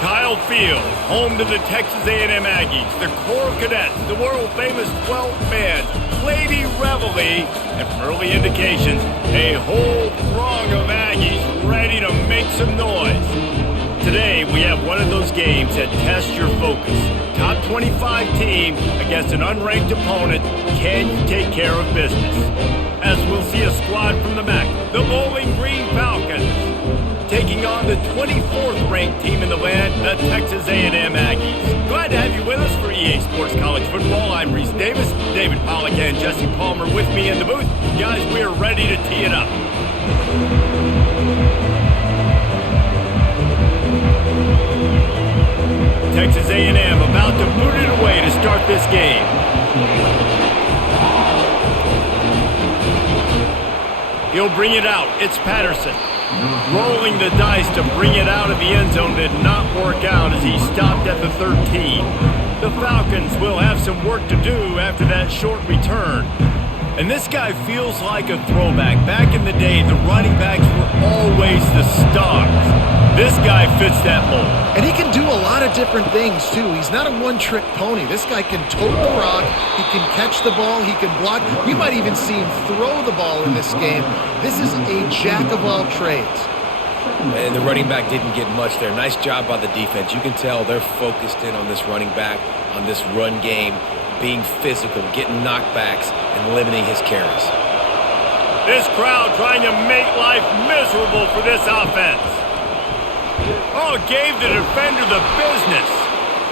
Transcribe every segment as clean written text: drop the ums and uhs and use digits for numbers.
Kyle Field, home to the Texas A&M Aggies, the Coral Cadets, the world-famous 12th man, Lady Reveille, and from early indications, a whole throng of Aggies ready to make some noise. Today, we have one of those games that tests your focus. Top 25 team against an unranked opponent. Can you take care of business? As we'll see a squad from the MAC, the Bowling Green Falcons, taking on the 24th ranked team in the land, the Texas A&M Aggies. Glad to have you with us for EA Sports College Football. I'm Reese Davis, David Pollack and Jesse Palmer with me in the booth. Guys, we are ready to tee it up. Texas A&M about to boot it away to start this game. He'll bring it out. It's Patterson. Rolling the dice to bring it out of the end zone did not work out as he stopped at the 13. The Falcons will have some work to do after that short return. And this guy feels like a throwback. Back in the day, the running backs were always the stars. This guy fits that mold. And he can do a lot of different things, too. He's not a one-trick pony. This guy can tote the rock. He can catch the ball. He can block. We might even see him throw the ball in this game. This is a jack of all trades. And the running back didn't get much there. Nice job by the defense. You can tell they're focused in on this running back, on this run game, being physical, getting knockbacks, and limiting his carries. This crowd trying to make life miserable for this offense. Oh, gave the defender the business.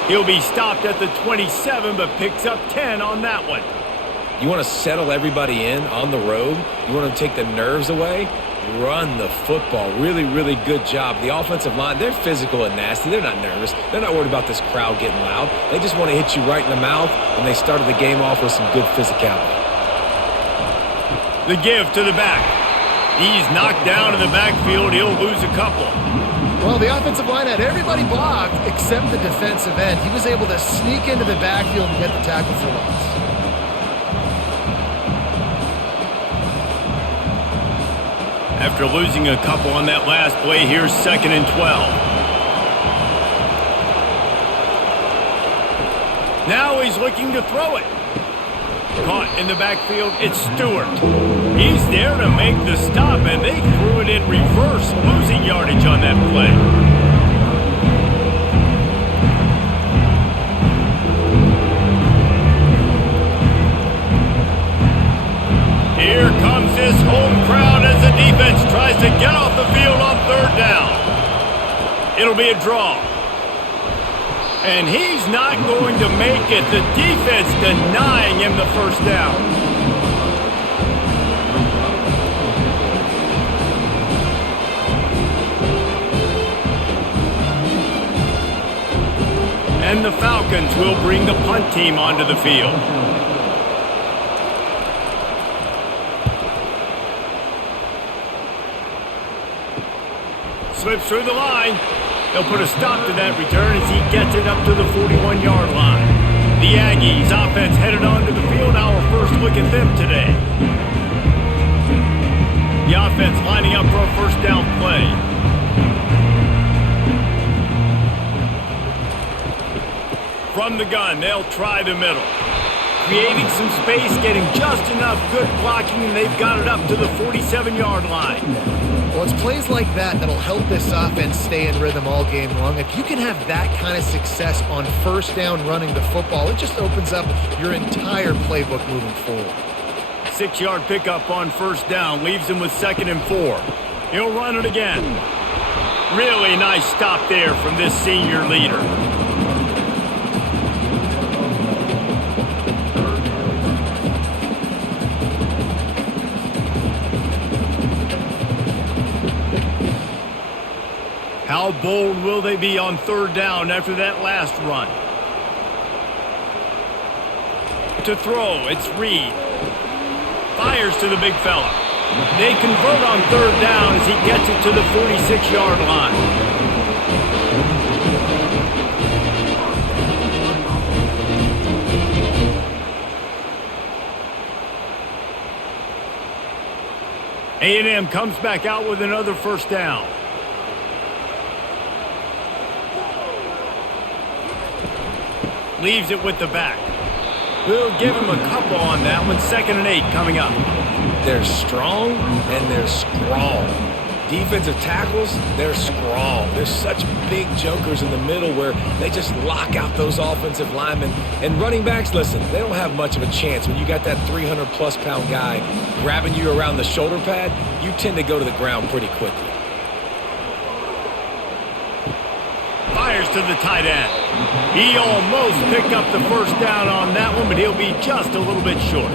He'll be stopped at the 27, but picks up 10 on that one. You want to settle everybody in on the road? You want to take the nerves away? Run the football. Really, really good job. The offensive line, they're physical and nasty. They're not nervous. They're not worried about this crowd getting loud. They just want to hit you right in the mouth, and they started the game off with some good physicality. The give to the back. He's knocked down in the backfield. He'll lose a couple. Well, the offensive line had everybody blocked except the defensive end. He was able to sneak into the backfield and get the tackle for loss. After losing a couple on that last play, here's 2nd and 12. Now he's looking to throw it. Caught in the backfield, it's Stewart. He's there to make the stop, and they threw it in reverse, losing yardage on that play. Here comes this home crowd as the defense tries to get off the field on 3rd down. It'll be a draw. And he's not going to make it. The defense denying him the 1st down. And the Falcons will bring the punt team onto the field. Slips through the line. They'll put a stop to that return as he gets it up to the 41-yard line. The Aggies offense headed onto the field. Our first look at them today. The offense lining up for a 1st down play. From the gun, they'll try the middle. Creating some space, getting just enough good blocking, and they've got it up to the 47-yard line. Well, it's plays like that that'll help this offense stay in rhythm all game long. If you can have that kind of success on 1st down running the football, it just opens up your entire playbook moving forward. 6-yard pickup on 1st down, leaves him with 2nd and 4. He'll run it again. Really nice stop there from this senior leader. How bold will they be on 3rd down after that last run? To throw, it's Reed. Fires to the big fella. They convert on 3rd down as he gets it to the 46-yard line. A&M comes back out with another 1st down. leaves it with the back. We'll give him a couple on that one. 2nd and 8 coming up. They're strong and they're strong. Defensive tackles, they're strong. There's such big jokers in the middle where they just lock out those offensive linemen. And running backs, listen, they don't have much of a chance. When you got that 300-plus pound guy grabbing you around the shoulder pad, you tend to go to the ground pretty quickly. Fires to the tight end. He almost picked up the first down on that one, but he'll be just a little bit short.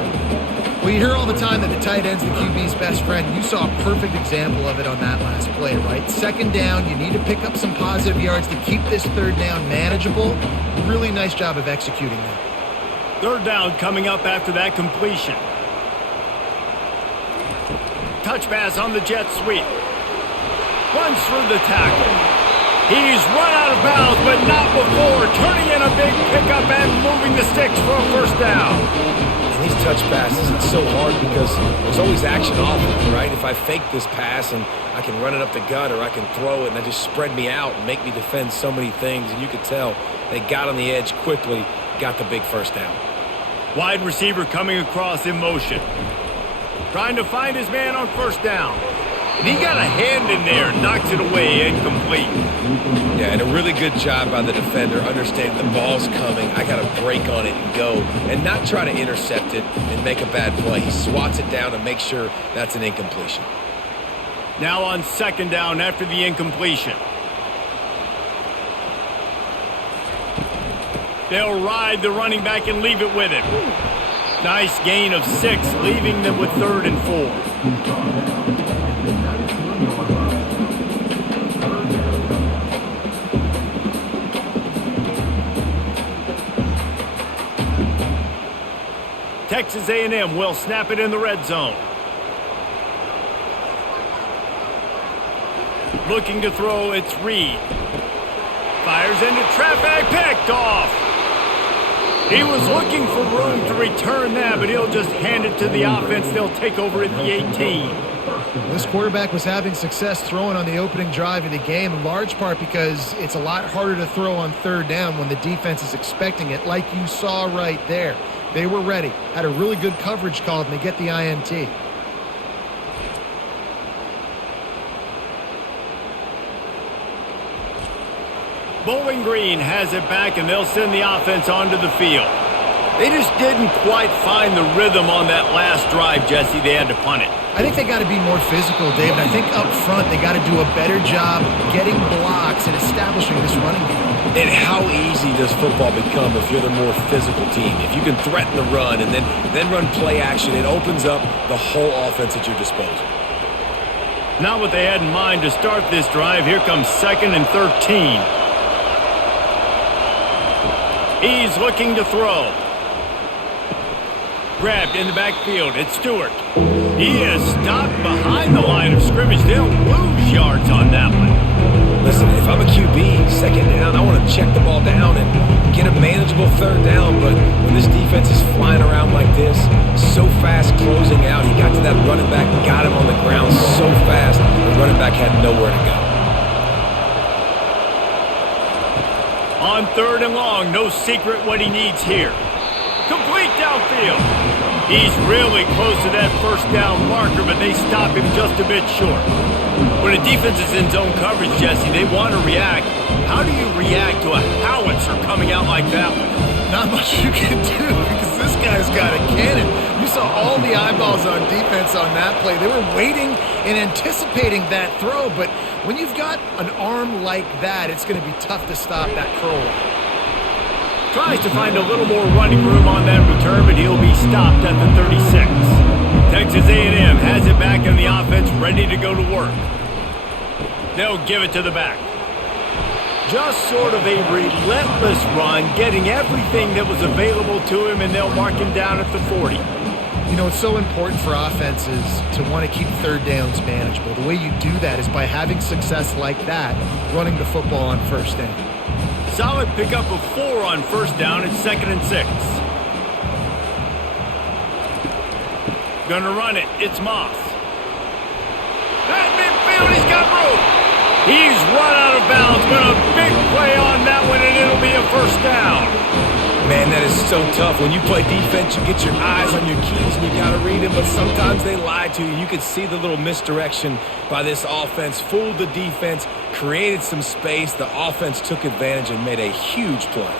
Well, you hear all the time that the tight end's the QB's best friend. You saw a perfect example of it on that last play, right? 2nd down, you need to pick up some positive yards to keep this 3rd down manageable. Really nice job of executing that. 3rd down coming up after that completion. Touch pass on the jet sweep. Runs through the tackle. He's run out of bounds, but not before turning in a big pickup and moving the sticks for a 1st down. And these touch passes, it's so hard because there's always action off of it, right? If I fake this pass and I can run it up the gut or I can throw it and they just spread me out and make me defend so many things, and you could tell they got on the edge quickly, got the big 1st down. Wide receiver coming across in motion. Trying to find his man on 1st down. And he got a hand in there, knocks it away, incomplete. Yeah, and a really good job by the defender, understanding the ball's coming. I got to break on it and go, and not try to intercept it and make a bad play. He swats it down and makes sure that's an incompletion. Now on 2nd down after the incompletion. They'll ride the running back and leave it with him. Nice gain of 6, leaving them with 3rd and 4. Texas A&M will snap it in the red zone. Looking to throw, it's Reed. Fires into traffic, picked off. He was looking for room to return that, but he'll just hand it to the offense. They'll take over at the 18. This quarterback was having success throwing on the opening drive of the game, in large part because it's a lot harder to throw on 3rd down when the defense is expecting it, like you saw right there. They were ready, had a really good coverage call, and they get the INT. Bowling Green has it back, and they'll send the offense onto the field. They just didn't quite find the rhythm on that last drive, Jesse. They had to punt it. I think they got to be more physical, David. I think up front they got to do a better job getting blocks and establishing this running game. And how easy does football become if you're the more physical team? If you can threaten the run and then run play action, it opens up the whole offense at your disposal. Not what they had in mind to start this drive. Here comes 2nd and 13. He's looking to throw. Grabbed in the backfield. It's Stewart. He is stopped behind the line of scrimmage. They'll lose yards on that one. Listen, if I'm a QB, 2nd down, I want to check the ball down and get a manageable 3rd down. But when this defense is flying around like this, so fast closing out, he got to that running back, got him on the ground so fast, the running back had nowhere to go. On 3rd and long, no secret what he needs here. Complete downfield. He's really close to that 1st down marker, but they stop him just a bit short. When a defense is in zone coverage, Jesse, they want to react. How do you react to a howitzer coming out like that one? Not much you can do because this guy's got a cannon. You saw all the eyeballs on defense on that play. They were waiting and anticipating that throw, but when you've got an arm like that, it's going to be tough to stop that curl. Tries to find a little more running room on that return, but he'll be stopped at the 36. Texas A&M has it back in the offense, ready to go to work. They'll give it to the back. Just sort of a relentless run, getting everything that was available to him, and they'll mark him down at the 40. You know, it's so important for offenses to want to keep 3rd downs manageable. The way you do that is by having success like that, running the football on 1st down. Solid pickup of 4 on 1st down. It's 2nd and 6. Gonna run it. It's Moss. At midfield, he's got room. He's run out of bounds, but a big play on that one, and it'll be a 1st down. Man, that is so tough. When you play defense, you get your eyes on your keys and you got to read them, but sometimes they lie to you. You can see the little misdirection by this offense, fooled the defense, created some space. The offense took advantage and made a huge play.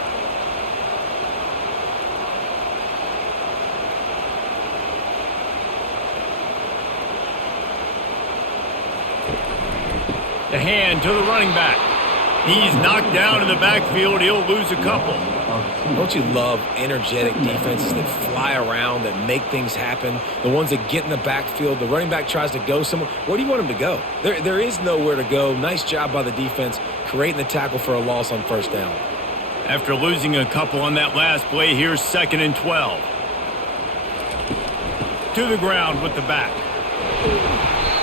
The hand to the running back. He's knocked down in the backfield. He'll lose a couple. Don't you love energetic defenses that fly around, that make things happen? The ones that get in the backfield, the running back tries to go somewhere. Where do you want him to go? There is nowhere to go. Nice job by the defense, creating the tackle for a loss on first down. After losing a couple on that last play, here's 2nd and 12. To the ground with the back.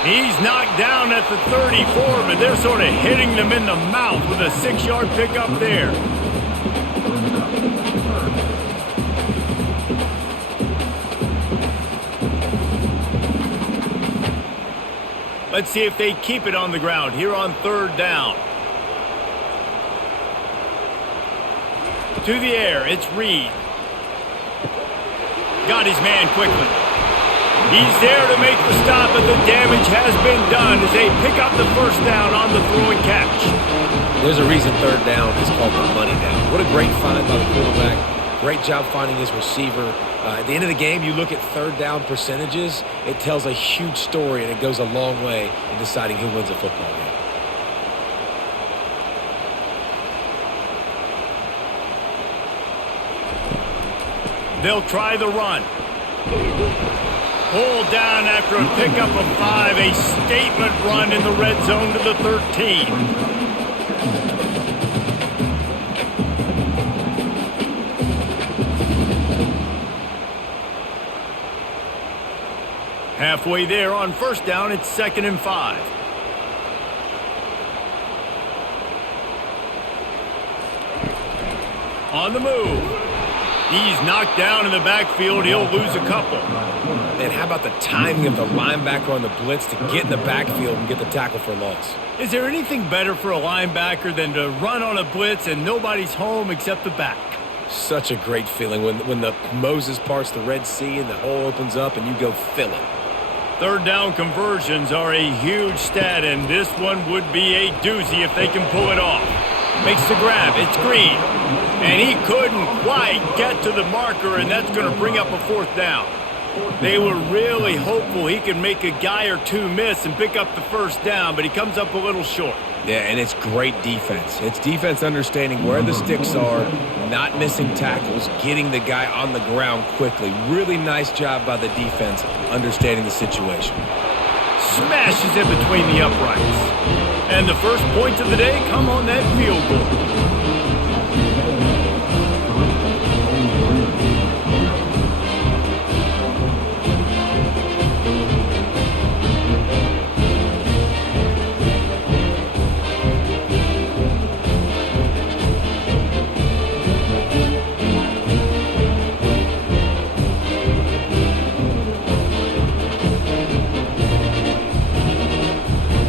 He's knocked down at the 34, but they're sort of hitting them in the mouth with a 6-yard pickup there. Let's see if they keep it on the ground here on 3rd down. To the air, it's Reed. Got his man quickly. He's there to make the stop, but the damage has been done as they pick up the first down on the throw and catch. There's a reason 3rd down is called the money down. What a great find by the quarterback. Great job finding his receiver. At the end of the game, you look at 3rd down percentages. It tells a huge story, and it goes a long way in deciding who wins a football game. They'll try the run. Pulled down after a pickup of 5, a statement run in the red zone to the 13. Halfway there on first down, it's 2nd and 5. On the move. He's knocked down in the backfield. He'll lose a couple. Man, how about the timing of the linebacker on the blitz to get in the backfield and get the tackle for a loss? Is there anything better for a linebacker than to run on a blitz and nobody's home except the back? Such a great feeling when the Moses parts the Red Sea and the hole opens up and you go fill it. 3rd down conversions are a huge stat, and this one would be a doozy if they can pull it off. Makes the grab. It's Green. And he couldn't quite get to the marker, and that's going to bring up a 4th down. They were really hopeful he could make a guy or two miss and pick up the first down, but he comes up a little short. Yeah, and it's great defense. It's defense understanding where the sticks are, not missing tackles, getting the guy on the ground quickly. Really nice job by the defense understanding the situation. Smashes it between the uprights. And the first points of the day come on that field goal.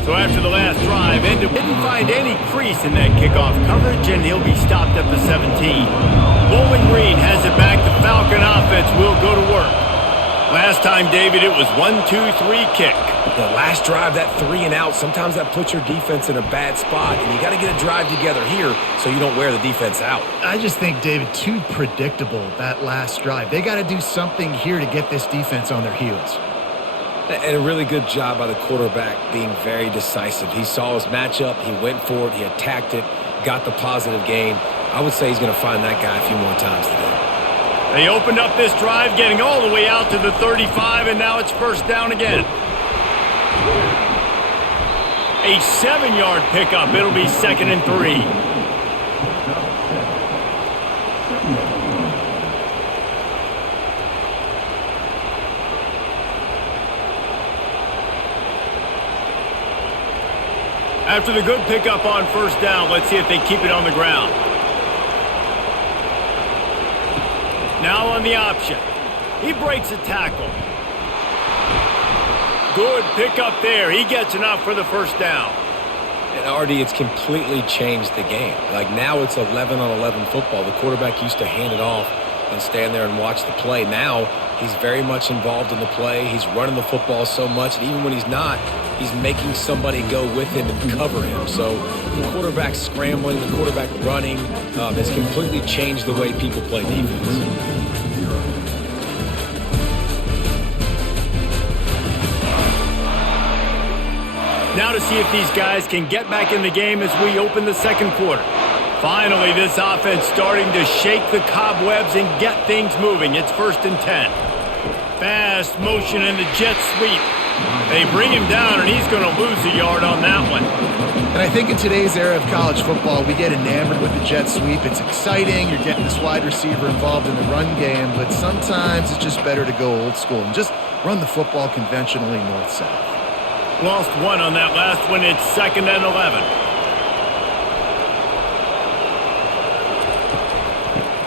So after the last drive, Endo didn't find any crease in that kickoff coverage, and he'll be stopped at the 17. Bowling Green has it back. The Falcon offense will go to work. Last time, David, it was 1-2-3 kick. The last drive, that 3 and out, sometimes that puts your defense in a bad spot, and you got to get a drive together here so you don't wear the defense out. I just think, David, too predictable, that last drive. They got to do something here to get this defense on their heels. And a really good job by the quarterback being very decisive. He saw his matchup, he went for it, he attacked it, got the positive gain. I would say he's going to find that guy a few more times today. They opened up this drive, getting all the way out to the 35, and now it's first down again. A 7-yard pickup. It'll be 2nd and 3. After the good pickup on first down, let's see if they keep it on the ground. Now on the option. He breaks a tackle. Good pickup there. He gets enough for the first down. And RD, it's completely changed the game. Like now it's 11-on-11 football. The quarterback used to hand it off and stand there and watch the play. Now he's very much involved in the play. He's running the football so much, and even when he's not, he's making somebody go with him and cover him. So the quarterback scrambling, the quarterback running has completely changed the way people play defense. Now to see if these guys can get back in the game as we open the second quarter. Finally, this offense starting to shake the cobwebs and get things moving. It's 1st and 10. Fast motion in the jet sweep. They bring him down, and he's going to lose a yard on that one. And I think in today's era of college football, we get enamored with the jet sweep. It's exciting. You're getting this wide receiver involved in the run game, but sometimes it's just better to go old school and just run the football conventionally north-south. Lost one on that last one. It's 2nd and 11.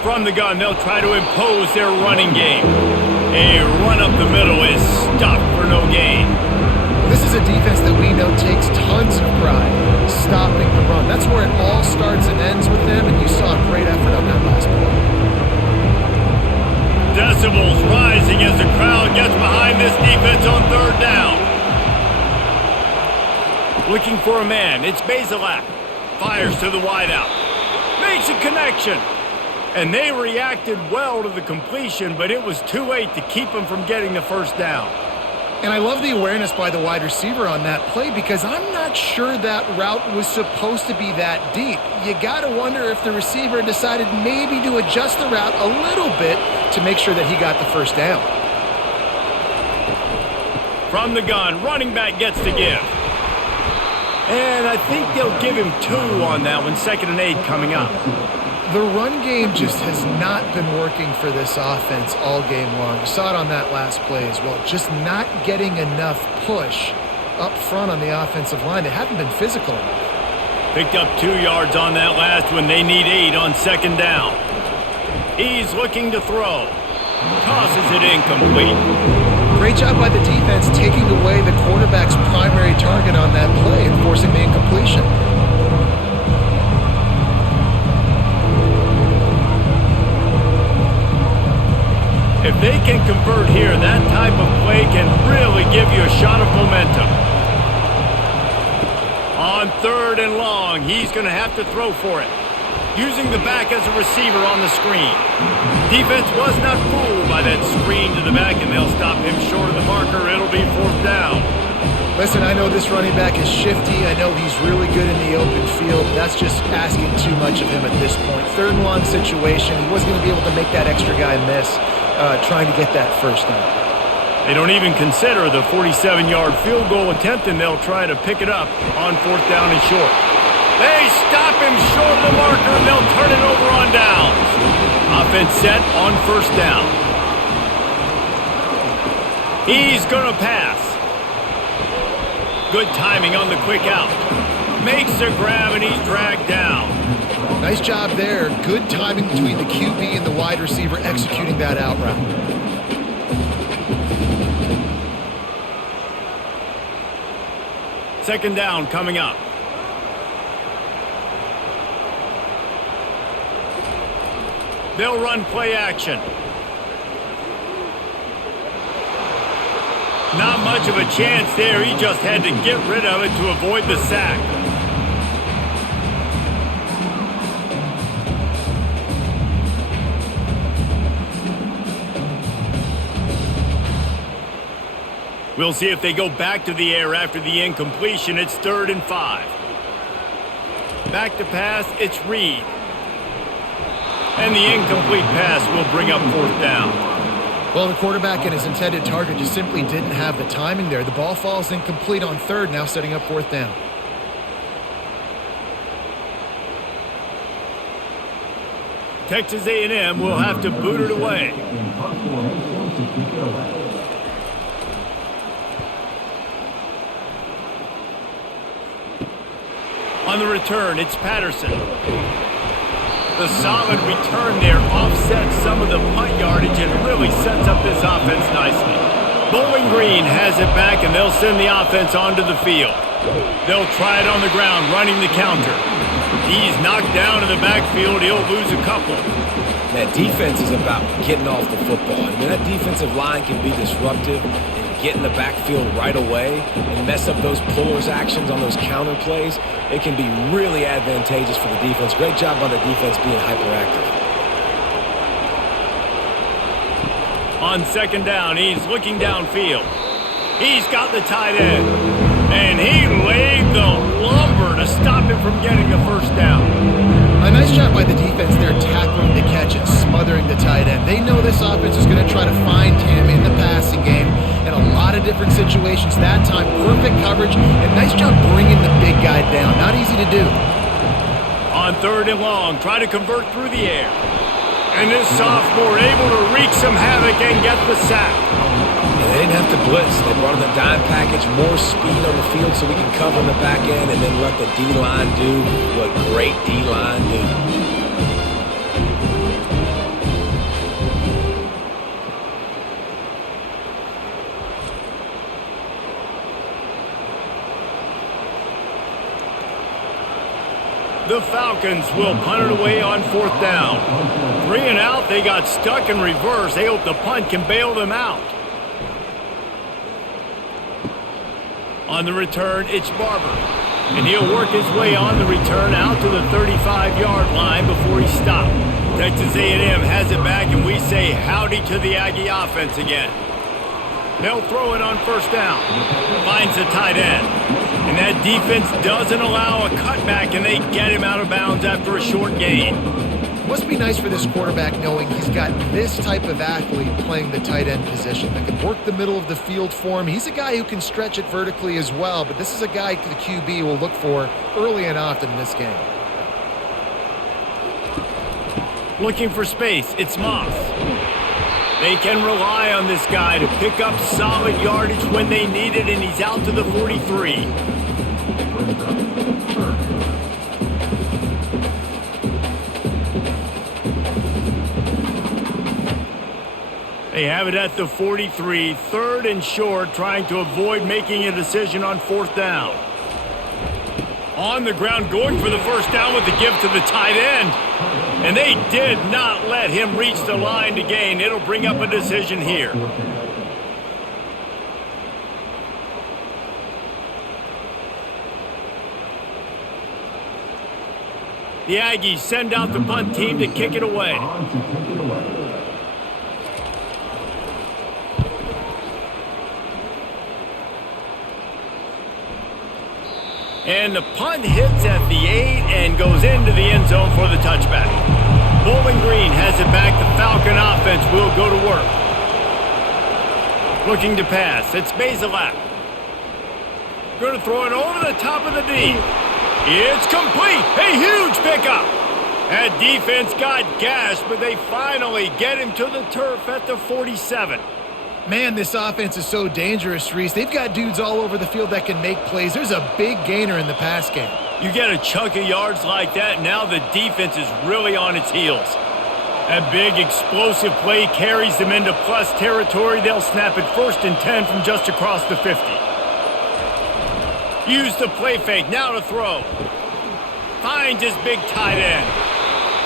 From the gun, they'll try to impose their running game. A run up the middle is stopped for no gain. This is a defense that we know takes tons of pride stopping the run. That's where it all starts and ends with them, and you saw a great effort on that last play. Decibels rising as the crowd gets behind this defense on 3rd down. Looking for a man. It's Bazelak. Fires to the wideout. Makes a connection. And they reacted well to the completion, but it was too late to keep them from getting the 1st down. And I love the awareness by the wide receiver on that play because I'm not sure that route was supposed to be that deep. You got to wonder if the receiver decided maybe to adjust the route a little bit to make sure that he got the 1st down. From the gun, running back gets to give. And I think they'll give him 2 on that one. 2nd and 8 coming up. The run game just has not been working for this offense all game long. You saw it on that last play as well. Just not getting enough push up front on the offensive line. They haven't been physical enough. Picked up 2 yards on that last one. They need 8 on 2nd down. He's looking to throw. Tosses it incomplete. Great job by the defense taking away the quarterback's primary target on that play and forcing the incompletion. If they can convert here, that type of play can really give you a shot of momentum. On 3rd and long, he's going to have to throw for it. Using the back as a receiver on the screen. Defense was not fooled by that screen to the back, and they'll stop him short of the marker. It'll be 4th down. Listen, I know this running back is shifty. I know he's really good in the open field. That's just asking too much of him at this point. 3rd and long situation. He wasn't going to be able to make that extra guy miss trying to get that 1st down. They don't even consider the 47-yard field goal attempt, and they'll try to pick it up on 4th down and short. They stop him short of the marker, and they'll turn it over on downs. Offense set on 1st down. He's going to pass. Good timing on the quick out. Makes the grab, and he's dragged down. Nice job there. Good timing between the QB and the wide receiver executing that out route. Second down coming up. They'll run play action. Not much of a chance there. He just had to get rid of it to avoid the sack. We'll see if they go back to the air after the incompletion. It's 3rd and 5. Back to pass, it's Reed. And the incomplete pass will bring up 4th down. Well, the quarterback and his intended target just simply didn't have the timing there. The ball falls incomplete on 3rd, now setting up 4th down. Texas A&M will have to boot it away. On the return, it's Patterson. The solid return there offsets some of the punt yardage and really sets up this offense nicely. Bowling Green has it back, and they'll send the offense onto the field. They'll try it on the ground, running the counter. He's knocked down in the backfield. He'll lose a couple. That defense is about getting off the football. I mean, that defensive line can be disruptive and get in the backfield right away and mess up those pullers actions on those counter plays. It can be really advantageous for the defense. Great job by the defense being hyperactive. On second down, he's looking downfield. He's got the tight end, and he laid the lumber to stop him from getting the first down. A nice job by the defense there, tackling the catch and smothering the tight end. They know this offense is going to try to find him in the passing game in a lot of different situations. That time, perfect coverage, and nice job bringing the big guy down. Not easy to do. On third and long, try to convert through the air. And this sophomore able to wreak some havoc and get the sack. Yeah, they didn't have to blitz. They brought in the dime package, more speed on the field so we can cover in the back end and then let the D-line do what great D-line do. The Falcons will punt it away on fourth down. 3 and out, they got stuck in reverse. They hope the punt can bail them out. On the return, it's Barber. And he'll work his way on the return out to the 35-yard line before he stopped. Texas A&M has it back, and we say howdy to the Aggie offense again. They'll throw it on first down. Finds the tight end. And that defense doesn't allow a cutback, and they get him out of bounds after a short gain. Must be nice for this quarterback knowing he's got this type of athlete playing the tight end position that can work the middle of the field for him. He's a guy who can stretch it vertically as well, but this is a guy the QB will look for early and often in this game. Looking for space, it's Moss. They can rely on this guy to pick up solid yardage when they need it, and he's out to the 43. They have it at the 43, third and short, trying to avoid making a decision on fourth down. On the ground, going for the first down with the give to the tight end. And they did not let him reach the line to gain. It'll bring up a decision here. The Aggies send out the punt team to kick it away. And the punt hits at the 8 and goes into the end zone for the touchback. Bowling Green has it back. The Falcon offense will go to work. Looking to pass. It's Bazelak. Going to throw it over the top of the D. It's complete. A huge pickup. That defense got gashed, but they finally get him to the turf at the 47. Man, this offense is so dangerous, Reese. They've got dudes all over the field that can make plays. There's a big gainer in the pass game. You get a chunk of yards like that, now the defense is really on its heels. That big explosive play carries them into plus territory. They'll snap it 1st and 10 from just across the 50. Use the play fake, now to throw. Finds his big tight end.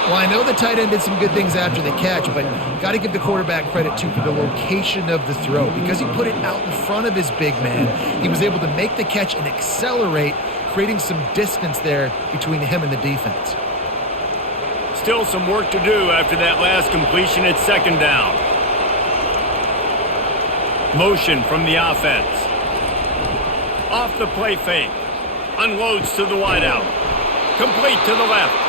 Well, I know the tight end did some good things after the catch, but got to give the quarterback credit, too, for the location of the throw. Because he put it out in front of his big man, he was able to make the catch and accelerate, creating some distance there between him and the defense. Still some work to do after that last completion at second down. Motion from the offense. Off the play fake. Unloads to the wideout. Complete to the left.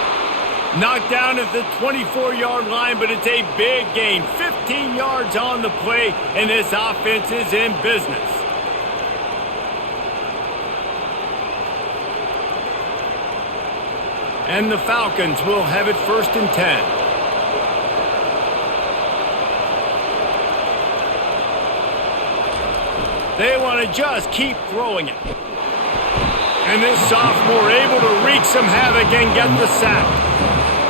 Knocked down at the 24-yard line, but it's a big gain. 15 yards on the play, and this offense is in business. And the Falcons will have it 1st and 10. They want to just keep throwing it. And this sophomore able to wreak some havoc and get the sack.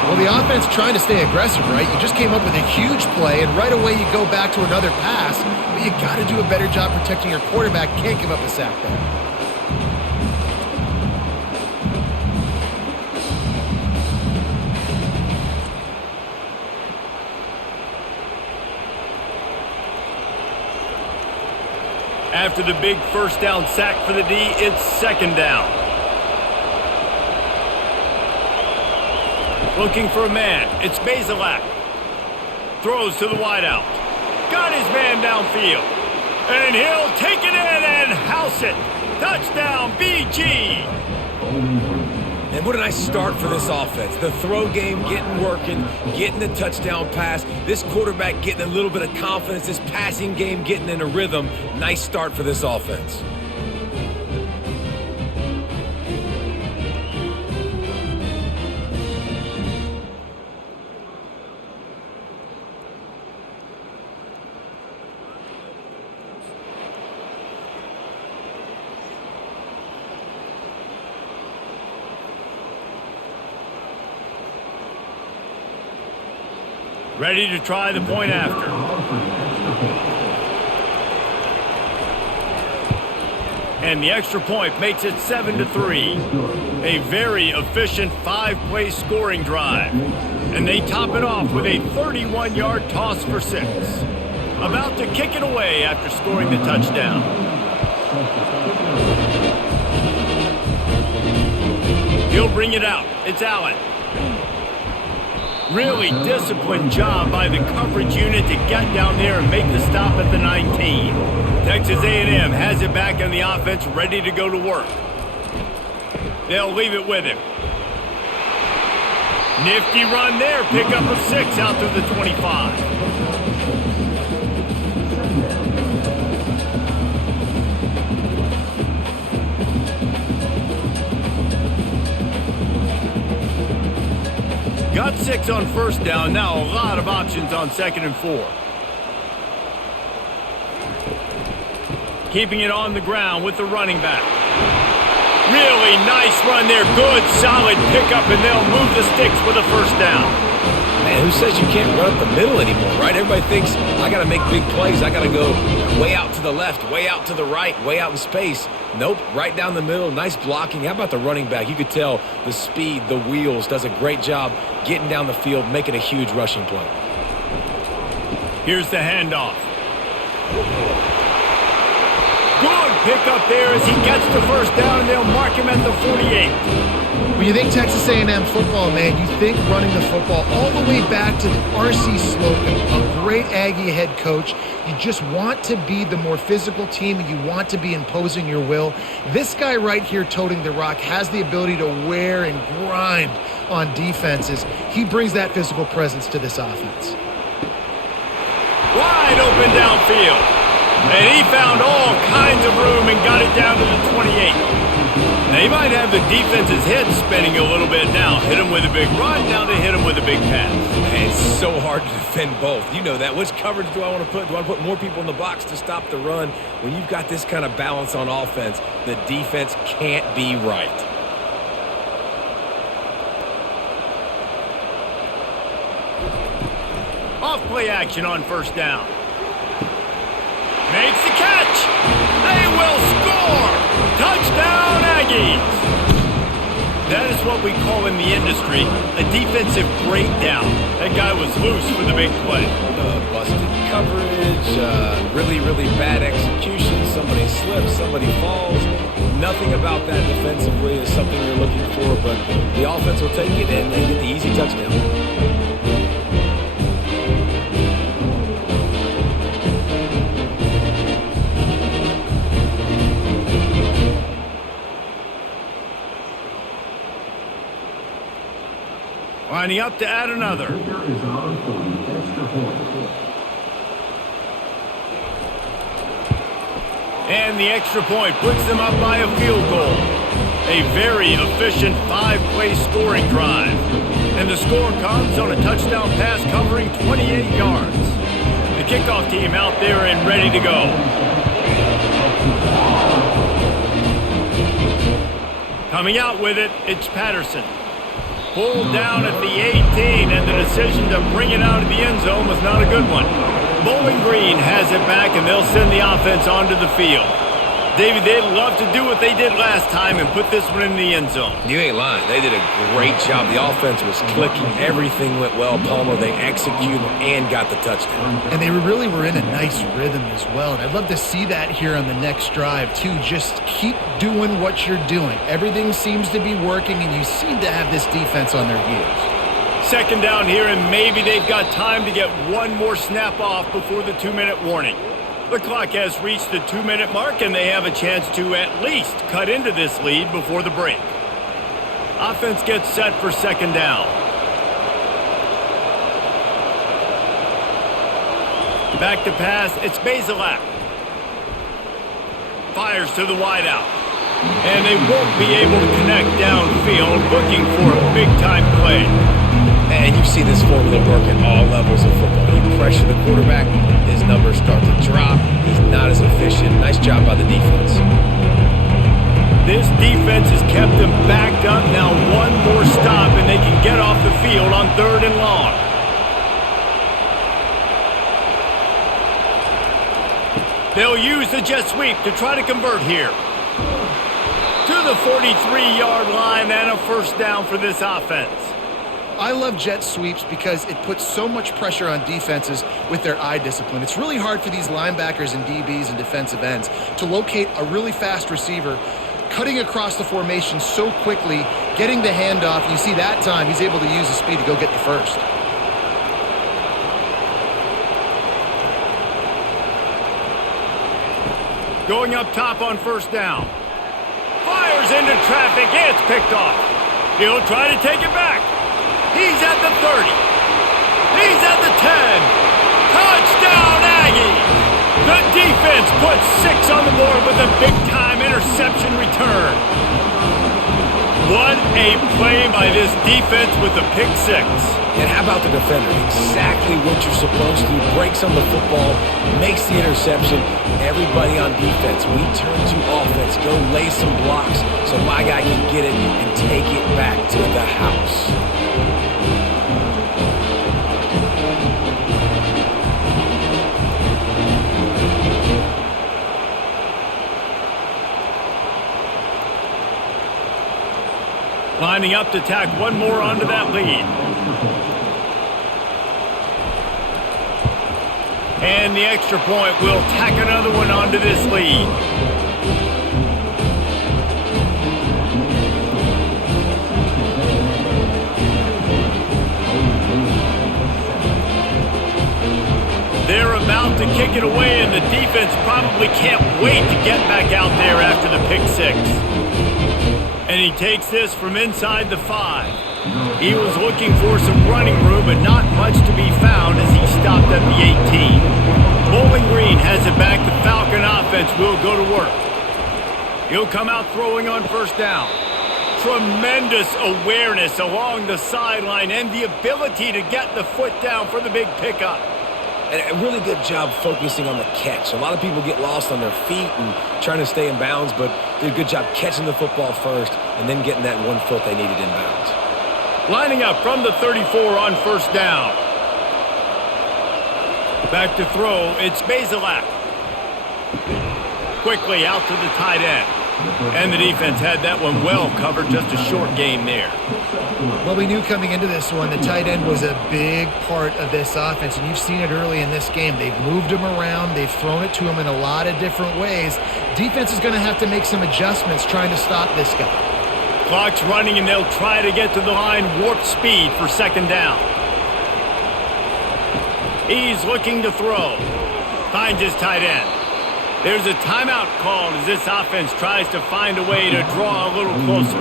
Well, the offense trying to stay aggressive, right? You just came up with a huge play, and right away you go back to another pass, but you got to do a better job protecting your quarterback. Can't give up a sack there. After the big first down sack for the D, it's second down. Looking for a man. It's Basilak. Throws to the wideout. Got his man downfield. And he'll take it in and house it. Touchdown, BG. And what a nice start for this offense. The throw game getting working, getting the touchdown pass. This quarterback getting a little bit of confidence. This passing game getting in a rhythm. Nice start for this offense. Ready to try the point after. And the extra point makes it 7-3. A very efficient 5-play scoring drive. And they top it off with a 31-yard toss for 6. About to kick it away after scoring the touchdown. He'll bring it out. It's Allen. Really disciplined job by the coverage unit to get down there and make the stop at the 19. Texas A&M has it back on the offense, ready to go to work. They'll leave it with him. Nifty run there, pickup of 6 out to the 25. Got 6 on first down, now a lot of options on 2nd and 4. Keeping it on the ground with the running back. Really nice run there, good solid pickup, and they'll move the sticks with a first down. Man, who says you can't run up the middle anymore, right? Everybody thinks, I got to make big plays. I got to go way out to the left, way out to the right, way out in space. Nope, right down the middle. Nice blocking. How about the running back? You could tell the speed, the wheels, does a great job getting down the field, making a huge rushing play. Here's the handoff. Good pickup there as he gets the first down, and they'll mark him at the 48. When you think Texas A&M football, man, you think running the football all the way back to the R.C. Slocum, a great Aggie head coach. You just want to be the more physical team, and you want to be imposing your will. This guy right here toting the rock has the ability to wear and grind on defenses. He brings that physical presence to this offense. Wide open downfield. And he found all kinds of room and got it down to the 28. Now, he might have the defense's head spinning a little bit now. Hit him with a big run, now they hit him with a big pass. Man, it's so hard to defend both. You know that. Which coverage do I want to put? Do I want to put more people in the box to stop the run? When you've got this kind of balance on offense, the defense can't be right. Off-play action on first down. Makes the catch. They will score. Touchdown, Aggies. That is what we call in the industry a defensive breakdown. That guy was loose for the big play. Busted coverage, really, really bad execution. Somebody slips, somebody falls. Nothing about that defensively is something you're looking for, but the offense will take it and they get the easy touchdown. Lining up to add another. And the extra point puts them up by a field goal. A very efficient 5-play scoring drive. And the score comes on a touchdown pass covering 28 yards. The kickoff team out there and ready to go. Coming out with it, it's Patterson. Pulled down at the 18, and the decision to bring it out of the end zone was not a good one. Bowling Green has it back, and they'll send the offense onto the field. David, they'd love to do what they did last time and put this one in the end zone. You ain't lying. They did a great job. The offense was clicking. Everything went well. Palmer, they executed and got the touchdown. And they really were in a nice rhythm as well. And I'd love to see that here on the next drive, too. Just keep doing what you're doing. Everything seems to be working, and you seem to have this defense on their heels. Second down here, and maybe they've got time to get one more snap off before the 2-minute warning. The clock has reached the 2-minute mark, and they have a chance to at least cut into this lead before the break. Offense gets set for second down. Back to pass, it's Bazelak. Fires to the wideout. And they won't be able to connect downfield, looking for a big-time play. And you see this formula work at all levels of football. You pressure the quarterback, his numbers start to drop. He's not as efficient. Nice job by the defense. This defense has kept them backed up. Now one more stop, and they can get off the field on 3rd and long. They'll use the jet sweep to try to convert here. To the 43-yard line, and a first down for this offense. I love jet sweeps because it puts so much pressure on defenses with their eye discipline. It's really hard for these linebackers and DBs and defensive ends to locate a really fast receiver, cutting across the formation so quickly, getting the handoff. You see that time he's able to use the speed to go get the first. Going up top on first down. Fires into traffic. It's picked off. He'll try to take it back. He's at the 30. He's at the 10. Touchdown, Aggies! The defense puts 6 on the board with a big-time interception return. What a play by this defense with the pick 6. And how about the defender? Exactly what you're supposed to do. Breaks on the football, makes the interception. Everybody on defense, we turn to offense. Go lay some blocks so my guy can get it and take it back to the house. Lining up to tack one more onto that lead. And the extra point will tack another one onto this lead. They're about to kick it away, and the defense probably can't wait to get back out there after the pick 6. And he takes this from inside the 5. He was looking for some running room, but not much to be found as he stopped at the 18. Bowling Green has it back. The Falcon offense will go to work. He'll come out throwing on first down. Tremendous awareness along the sideline and the ability to get the foot down for the big pickup. And a really good job focusing on the catch. A lot of people get lost on their feet and trying to stay in bounds, but did a good job catching the football first and then getting that 1 foot they needed in bounds. Lining up from the 34 on first down. Back to throw, it's Bazelak. Quickly out to the tight end. And the defense had that one well covered, just a short gain there. Well, we knew coming into this one the tight end was a big part of this offense, and you've seen it early in this game. They've moved him around. They've thrown it to him in a lot of different ways. Defense is going to have to make some adjustments trying to stop this guy. Clock's running, and they'll try to get to the line warp speed for second down. He's looking to throw. Finds his tight end. There's a timeout called as this offense tries to find a way to draw a little closer.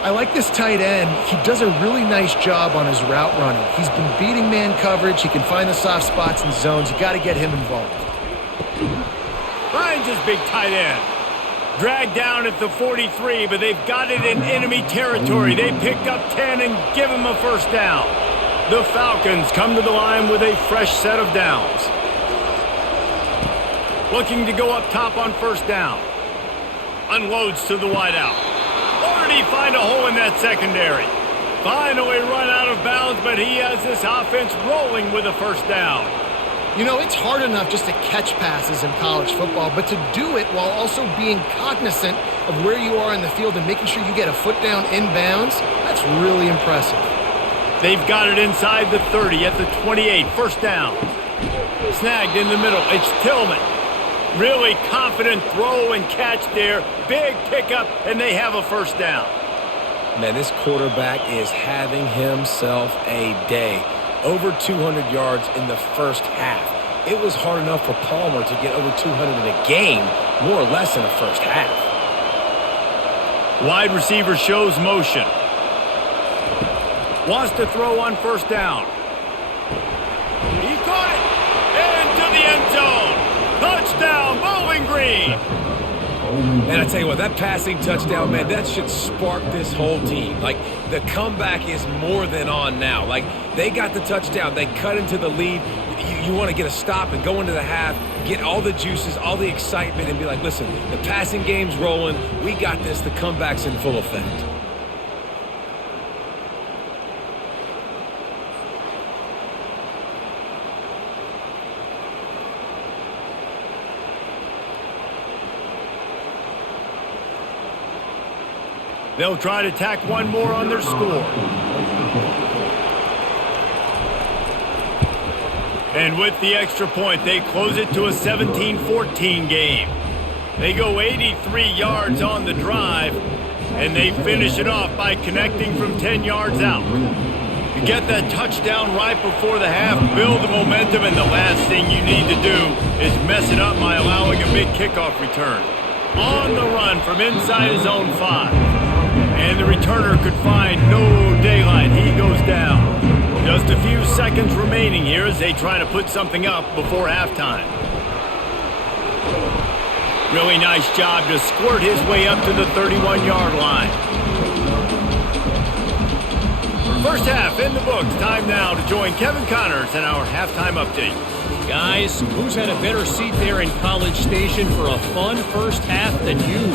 I like this tight end. He does a really nice job on his route running. He's been beating man coverage. He can find the soft spots and zones. You got to get him involved. Finds his big tight end. Dragged down at the 43, but they've got it in enemy territory. They picked up 10 and give him a first down. The Falcons come to the line with a fresh set of downs. Looking to go up top on first down. Unloads to the wideout. Already find a hole in that secondary. Finally run out of bounds, but he has this offense rolling with a first down. You know, it's hard enough just to catch passes in college football, but to do it while also being cognizant of where you are in the field and making sure you get a foot down inbounds, that's really impressive. They've got it inside the 30 at the 28, first down. Snagged in the middle, it's Tillman. Really confident throw and catch there. Big pickup, and they have a first down. Man, this quarterback is having himself a day. Over 200 yards in the first half. It was hard enough for Palmer to get over 200 in a game, more or less in the first half. Wide receiver shows motion. Wants to throw on first down. He caught it! Into the end zone! Touchdown, Bowling Green! And I tell you what, that passing touchdown, man, that should spark this whole team. Like, the comeback is more than on now. Like, they got the touchdown. They cut into the lead. You want to get a stop and go into the half, get all the juices, all the excitement, and be like, listen, the passing game's rolling. We got this. The comeback's in full effect. They'll try to tack one more on their score. And with the extra point, they close it to a 17-14 game. They go 83 yards on the drive, and they finish it off by connecting from 10 yards out. You get that touchdown right before the half, build the momentum, and the last thing you need to do is mess it up by allowing a big kickoff return. On the run from inside his own 5. And the returner could find no daylight. He goes down. Just a few seconds remaining here as they try to put something up before halftime. Really nice job to squirt his way up to the 31-yard line. First half in the books. Time now to join Kevin Connors in our halftime update. Guys, who's had a better seat there in College Station for a fun first half than you?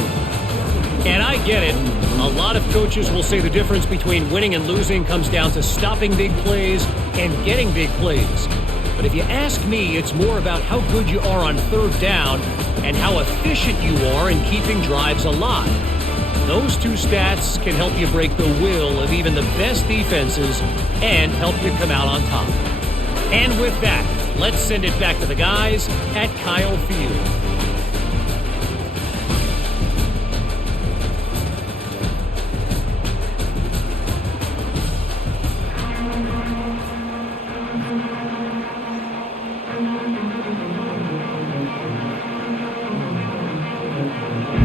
And I get it. A lot of coaches will say the difference between winning and losing comes down to stopping big plays and getting big plays. But if you ask me, it's more about how good you are on third down and how efficient you are in keeping drives alive. Those two stats can help you break the will of even the best defenses and help you come out on top. And with that, let's send it back to the guys at Kyle Field.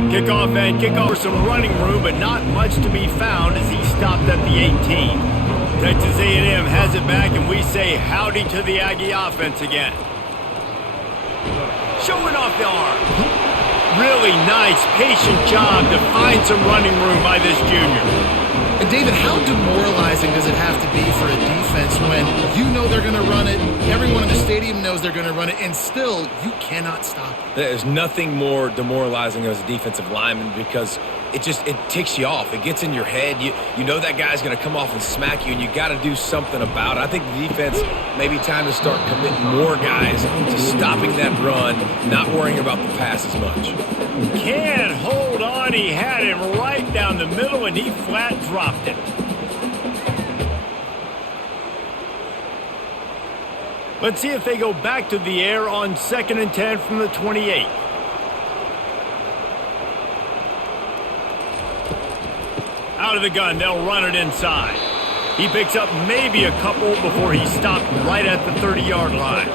Kickoff and kickoff for some running room, but not much to be found as he stopped at the 18. Texas A&M has it back, and we say howdy to the Aggie offense again. Showing off the arm. Really nice, patient job to find some running room by this junior. And David, how demoralizing does it have to be for a defense when you know they're going to run it, everyone in the stadium knows they're going to run it, and still you cannot stop it? There's nothing more demoralizing as a defensive lineman because it ticks you off. It gets in your head. You know that guy's going to come off and smack you, and you got to do something about it. I think the defense may be time to start committing more guys to stopping that run, not worrying about the pass as much. Can't hold on. He had him right down the middle, and he flat dropped it. Let's see if they go back to the air on 2nd and 10 from the 28. Out of the gun, they'll run it inside. He picks up maybe a couple before he stopped right at the 30-yard line.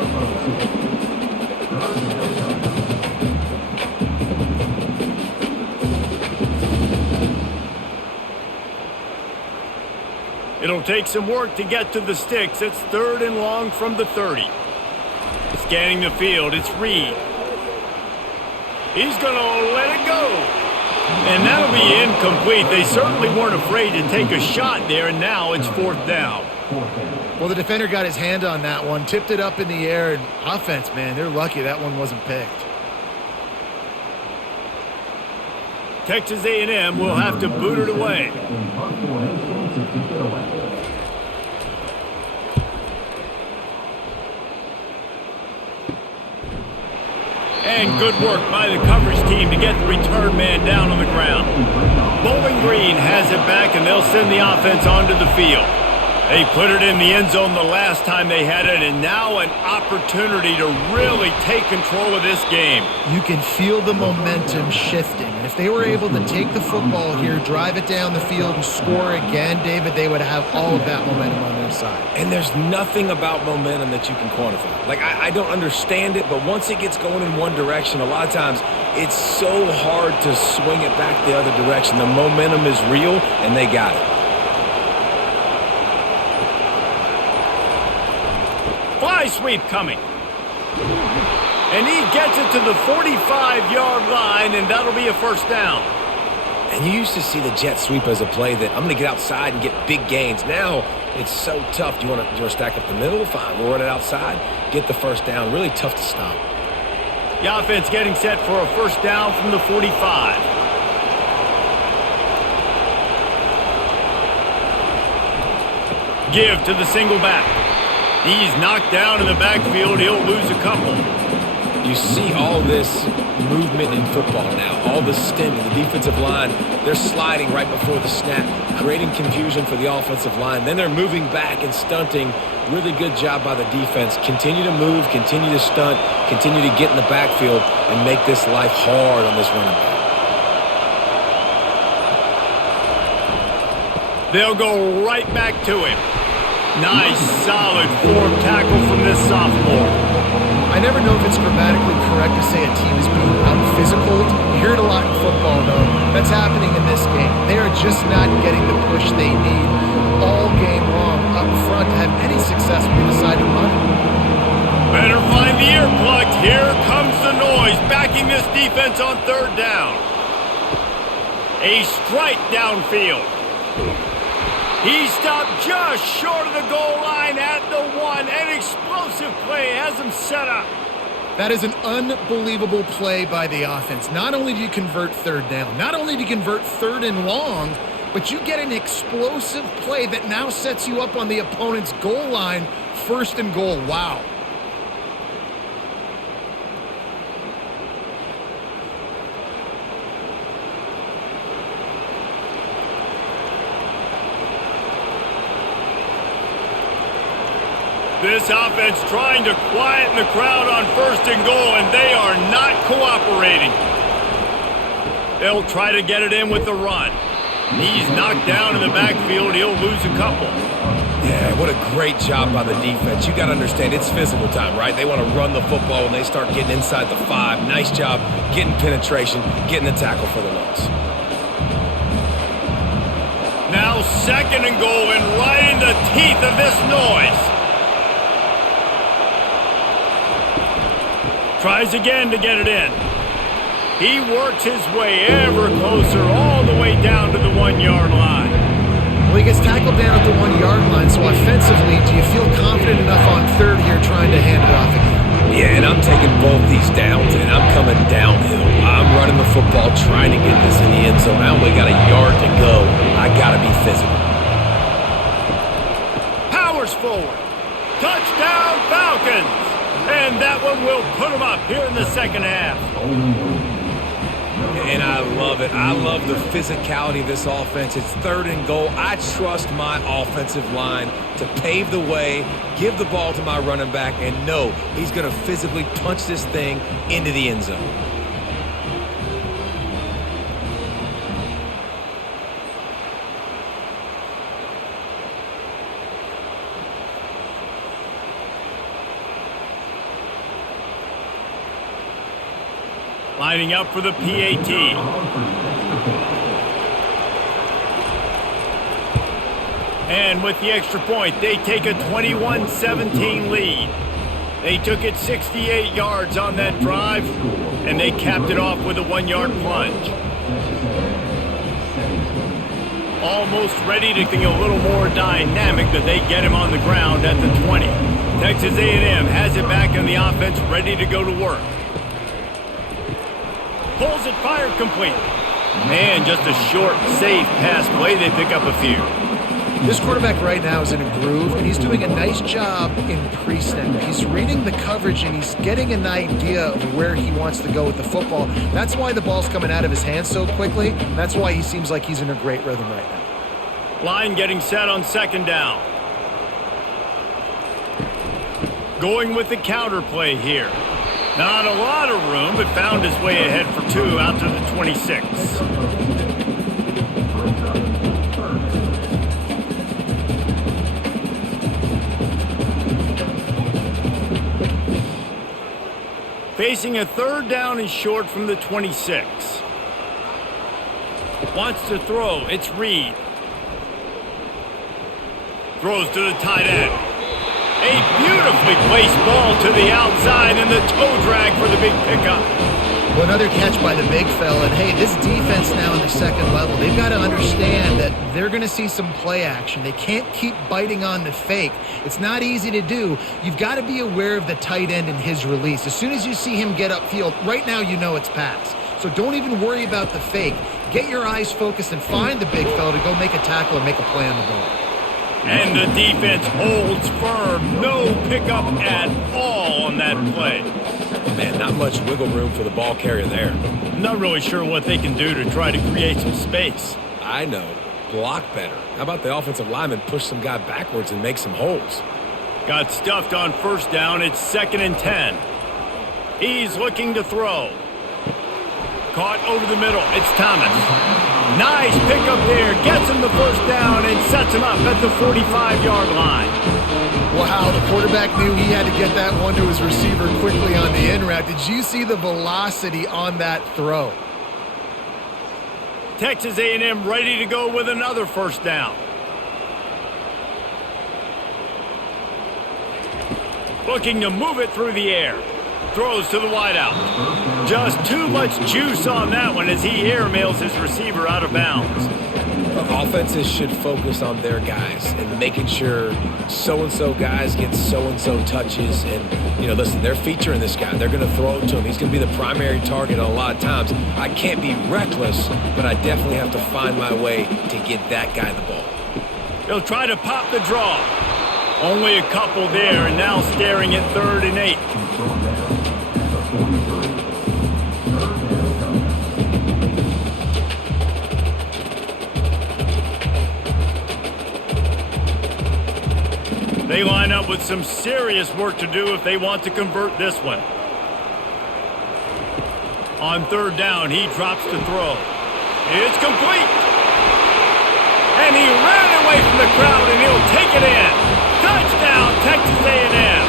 It'll take some work to get to the sticks. It's 3rd and long from the 30. Scanning the field, it's Reed. He's going to let it go. And that'll be incomplete. They certainly weren't afraid to take a shot there, and now it's 4th down. Well, the defender got his hand on that one, tipped it up in the air, and offense, man, they're lucky that one wasn't picked. Texas A&M will have to boot it away. And good work by the coverage team to get the return man down on the ground. Bowling Green has it back, and they'll send the offense onto the field. They put it in the end zone the last time they had it, and now an opportunity to really take control of this game. You can feel the momentum shifting. And if they were able to take the football here, drive it down the field, and score again, David, they would have all of that momentum on their side. And there's nothing about momentum that you can quantify. Like, I don't understand it, but once it gets going in one direction, a lot of times it's so hard to swing it back the other direction. The momentum is real, and they got it. Fly sweep coming. And he gets it to the 45-yard line, and that'll be a first down. And you used to see the jet sweep as a play that I'm going to get outside and get big gains. Now it's so tough. Do you want to stack up the middle? Fine. We'll run it outside, get the first down. Really tough to stop. The offense getting set for a first down from the 45. Give to the single back. He's knocked down in the backfield. He'll lose a couple. You see all this movement in football now, all the stint in the defensive line. They're sliding right before the snap, creating confusion for the offensive line. Then they're moving back and stunting. Really good job by the defense. Continue to move, continue to stunt, continue to get in the backfield and make this life hard on this running back. They'll go right back to him. Nice, solid form tackle from this sophomore. I never know if it's grammatically correct to say a team is being out-physical. You hear it a lot in football, though. That's happening in this game. They are just not getting the push they need all game long up front to have any success when they decide to run. Better find the earplugs. Here comes the noise, backing this defense on third down. A strike downfield. He stopped just short of the goal line at the 1. An explosive play has him set up. That is an unbelievable play by the offense. Not only do you convert third down, not only do you convert third and long, but you get an explosive play that now sets you up on the opponent's goal line, first and goal. Wow. This offense trying to quieten the crowd on first and goal, and they are not cooperating. They'll try to get it in with the run. He's knocked down in the backfield. He'll lose a couple. Yeah, what a great job by the defense. You got to understand, it's physical time, right? They want to run the football when they start getting inside the 5. Nice job getting penetration, getting the tackle for the loss. Now second and goal, and right in the teeth of this noise. Tries again to get it in. He works his way ever closer all the way down to the 1-yard line. Well, he gets tackled down at the 1-yard line, so offensively, do you feel confident enough on third here trying to hand it off again? Yeah, and I'm taking both these downs, and I'm coming downhill. I'm running the football, trying to get this in the end zone. I only got a yard to go. I got to be physical. Powers forward. Touchdown, Falcons! And that one will put them up here in the second half. And I love it. I love the physicality of this offense. It's third and goal. I trust my offensive line to pave the way, give the ball to my running back, and know he's going to physically punch this thing into the end zone. Lining up for the PAT. And with the extra point, they take a 21-17 lead. They took it 68 yards on that drive, and they capped it off with a 1-yard plunge. Almost ready to be a little more dynamic, that they get him on the ground at the 20. Texas A&M has it back in the offense, ready to go to work. Pulls it, fired complete. And just a short, safe pass play. They pick up a few. This quarterback right now is in a groove, and he's doing a nice job in pre-snap. He's reading the coverage, and he's getting an idea of where he wants to go with the football. That's why the ball's coming out of his hands so quickly. That's why he seems like he's in a great rhythm right now. Line getting set on second down. Going with the counter play here. Not a lot of room, but found his way ahead for 2 out to the 26. Facing a third down and short from the 26. Wants to throw. It's Reed. Throws to the tight end. A beautifully placed ball to the outside and the toe drag for the big pickup. Well, another catch by the big fella. And hey, this defense now in the second level, they've got to understand that they're going to see some play action. They can't keep biting on the fake. It's not easy to do. You've got to be aware of the tight end and his release. As soon as you see him get upfield, right now you know it's pass. So don't even worry about the fake. Get your eyes focused and find the big fella to go make a tackle or make a play on the ball. And the defense holds firm. No pickup at all on that play. Man, not much wiggle room for the ball carrier there. I'm not really sure what they can do to try to create some space. I know. Block better. How about the offensive lineman push some guy backwards and make some holes? Got stuffed on first down. It's 2nd and 10. He's looking to throw. Caught over the middle. It's Thomas. Nice pickup there. Gets him the first down and sets him up at the 45-yard line. Wow, the quarterback knew he had to get that one to his receiver quickly on the in route. Did you see the velocity on that throw? Texas A&M ready to go with another first down. Looking to move it through the air. Throws to the wideout. Just too much juice on that one as he airmails his receiver out of bounds. Offenses should focus on their guys and making sure so-and-so guys get so-and-so touches. And, listen, they're featuring this guy. They're going to throw it to him. He's going to be the primary target a lot of times. I can't be reckless, but I definitely have to find my way to get that guy the ball. He'll try to pop the draw. Only a couple there, and now staring at 3rd and 8. They line up with some serious work to do if they want to convert this one. On 3rd down, he drops to throw. It's complete. And he ran away from the crowd, and he'll take it in. Touchdown, Texas A&M.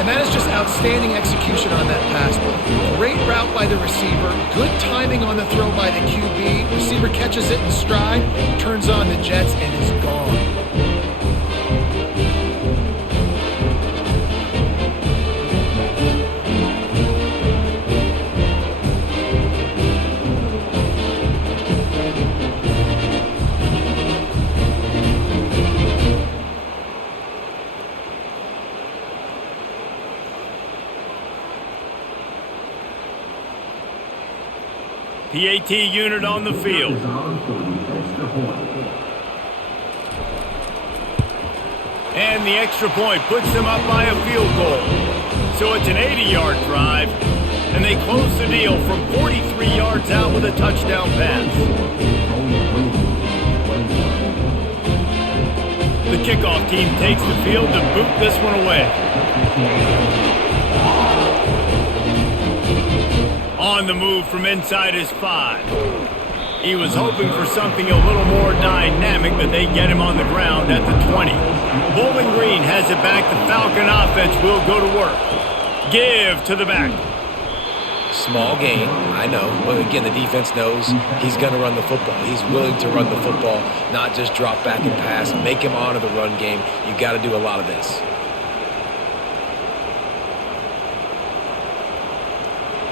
And that is just outstanding execution on that pass play. Great route by the receiver, good timing on the throw by the QB. Receiver catches it in stride, turns on the jets, and is gone. PAT unit on the field. And the extra point puts them up by a field goal. So it's an 80-yard drive, and they close the deal from 43 yards out with a touchdown pass. The kickoff team takes the field to boot this one away. On the move from inside his 5. He was hoping for something a little more dynamic, but they get him on the ground at the 20. Bowling Green has it back. The Falcon offense will go to work. Give to the back. Small gain, I know. But again, the defense knows he's going to run the football. He's willing to run the football, not just drop back and pass. Make him honor the run game. You got to do a lot of this.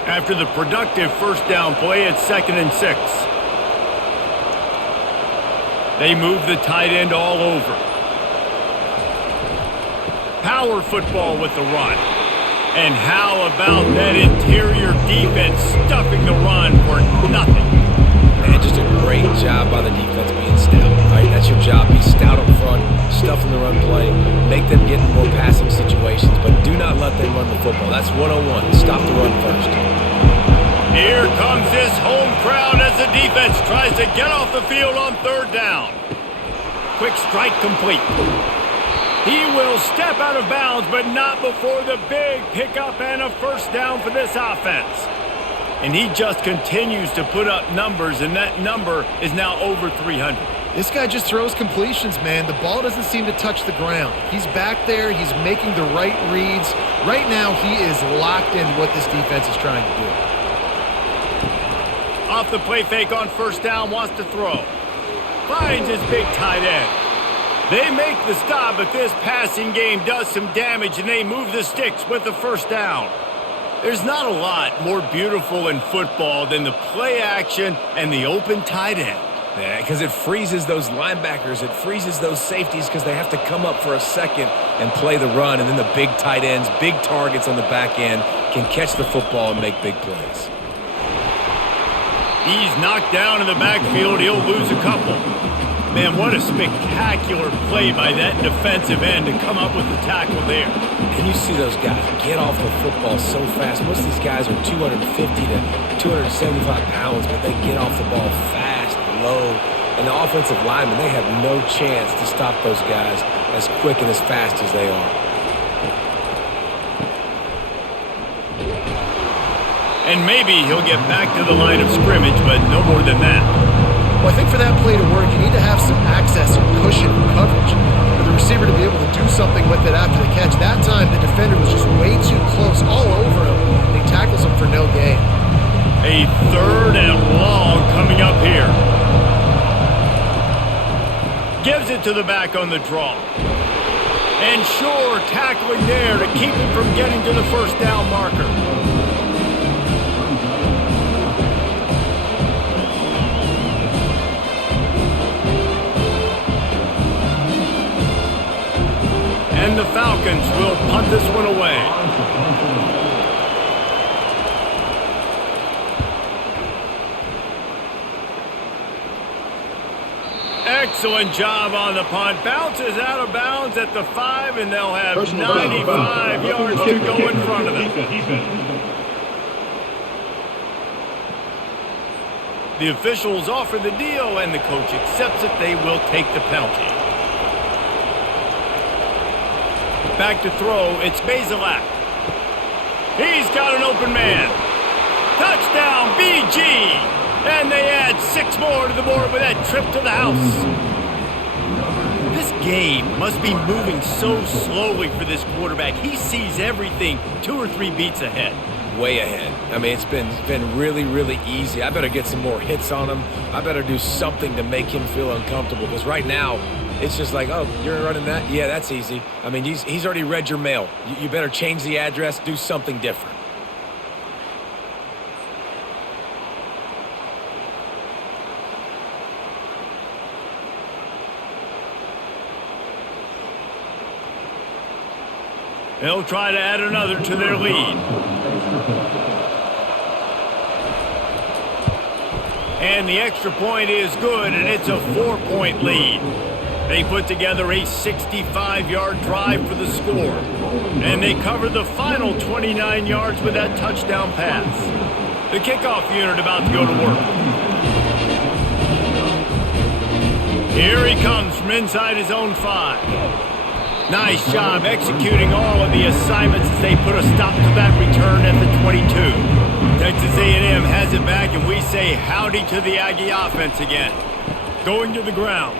After the productive first down play, it's 2nd and 6. They move the tight end all over. Power football with the run. And how about that interior defense stuffing the run for nothing? Man, just a great job by the defense being stout. Right? That's your job. Be stout up front, stuff in the run play, make them get in more passing situations, but do not let them run the football. That's 101. Stop the run first. Here comes this home crowd as the defense tries to get off the field on third down. Quick strike complete. He will step out of bounds, but not before the big pickup and a first down for this offense. And he just continues to put up numbers, and that number is now over 300. This guy just throws completions, man. The ball doesn't seem to touch the ground. He's back there. He's making the right reads. Right now, he is locked into what this defense is trying to do. Off the play fake on first down, wants to throw. Finds his big tight end. They make the stop, but this passing game does some damage, and they move the sticks with the first down. There's not a lot more beautiful in football than the play action and the open tight end. Yeah, because it freezes those linebackers. It freezes those safeties because they have to come up for a second and play the run, and then the big tight ends, big targets on the back end can catch the football and make big plays. He's knocked down in the backfield. He'll lose a couple. Man, what a spectacular play by that defensive end to come up with the tackle there. And you see those guys get off the football so fast. Most of these guys are 250 to 275 pounds, but they get off the ball fast, low. And the offensive linemen, they have no chance to stop those guys as quick and as fast as they are. And maybe he'll get back to the line of scrimmage, but no more than that. Well, I think for that play to work, you need to have some access and cushion and coverage for the receiver to be able to do something with it after the catch. That time, the defender was just way too close, all over him. And he tackles him for no gain. A third and long coming up here. Gives it to the back on the draw. And sure, tackling there to keep him from getting to the first down marker. And the Falcons will punt this one away. Excellent job on the punt. Bounces out of bounds at the 5, and they'll have 95 yards to go in front of them. The officials offer the deal, and the coach accepts it. They will take the penalty. Back to throw, it's Bazelak. He's got an open man. Touchdown, BG! And they add 6 more to the board with that trip to the house. This game must be moving so slowly for this quarterback. He sees everything 2 or 3 beats ahead. Way ahead. I mean, it's been really, really easy. I better get some more hits on him. I better do something to make him feel uncomfortable, because right now, it's just like, oh, you're running that? Yeah, that's easy. I mean, he's already read your mail. You better change the address, do something different. They'll try to add another to their lead. And the extra point is good, and it's a 4-point lead. They put together a 65-yard drive for the score. And they cover the final 29 yards with that touchdown pass. The kickoff unit about to go to work. Here he comes from inside his own 5. Nice job executing all of the assignments as they put a stop to that return at the 22. Texas A&M has it back, and we say howdy to the Aggie offense again. Going to the ground.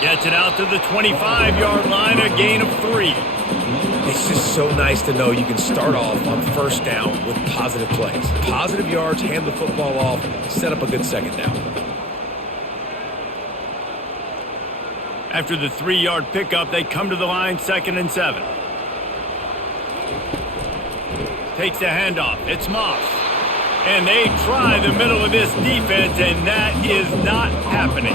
Gets it out to the 25-yard line, a gain of 3. It's just so nice to know you can start off on first down with positive plays. Positive yards, hand the football off, set up a good second down. After the 3-yard pickup, they come to the line, 2nd and 7. Takes the handoff. It's Moss. And they try the middle of this defense, and that is not happening.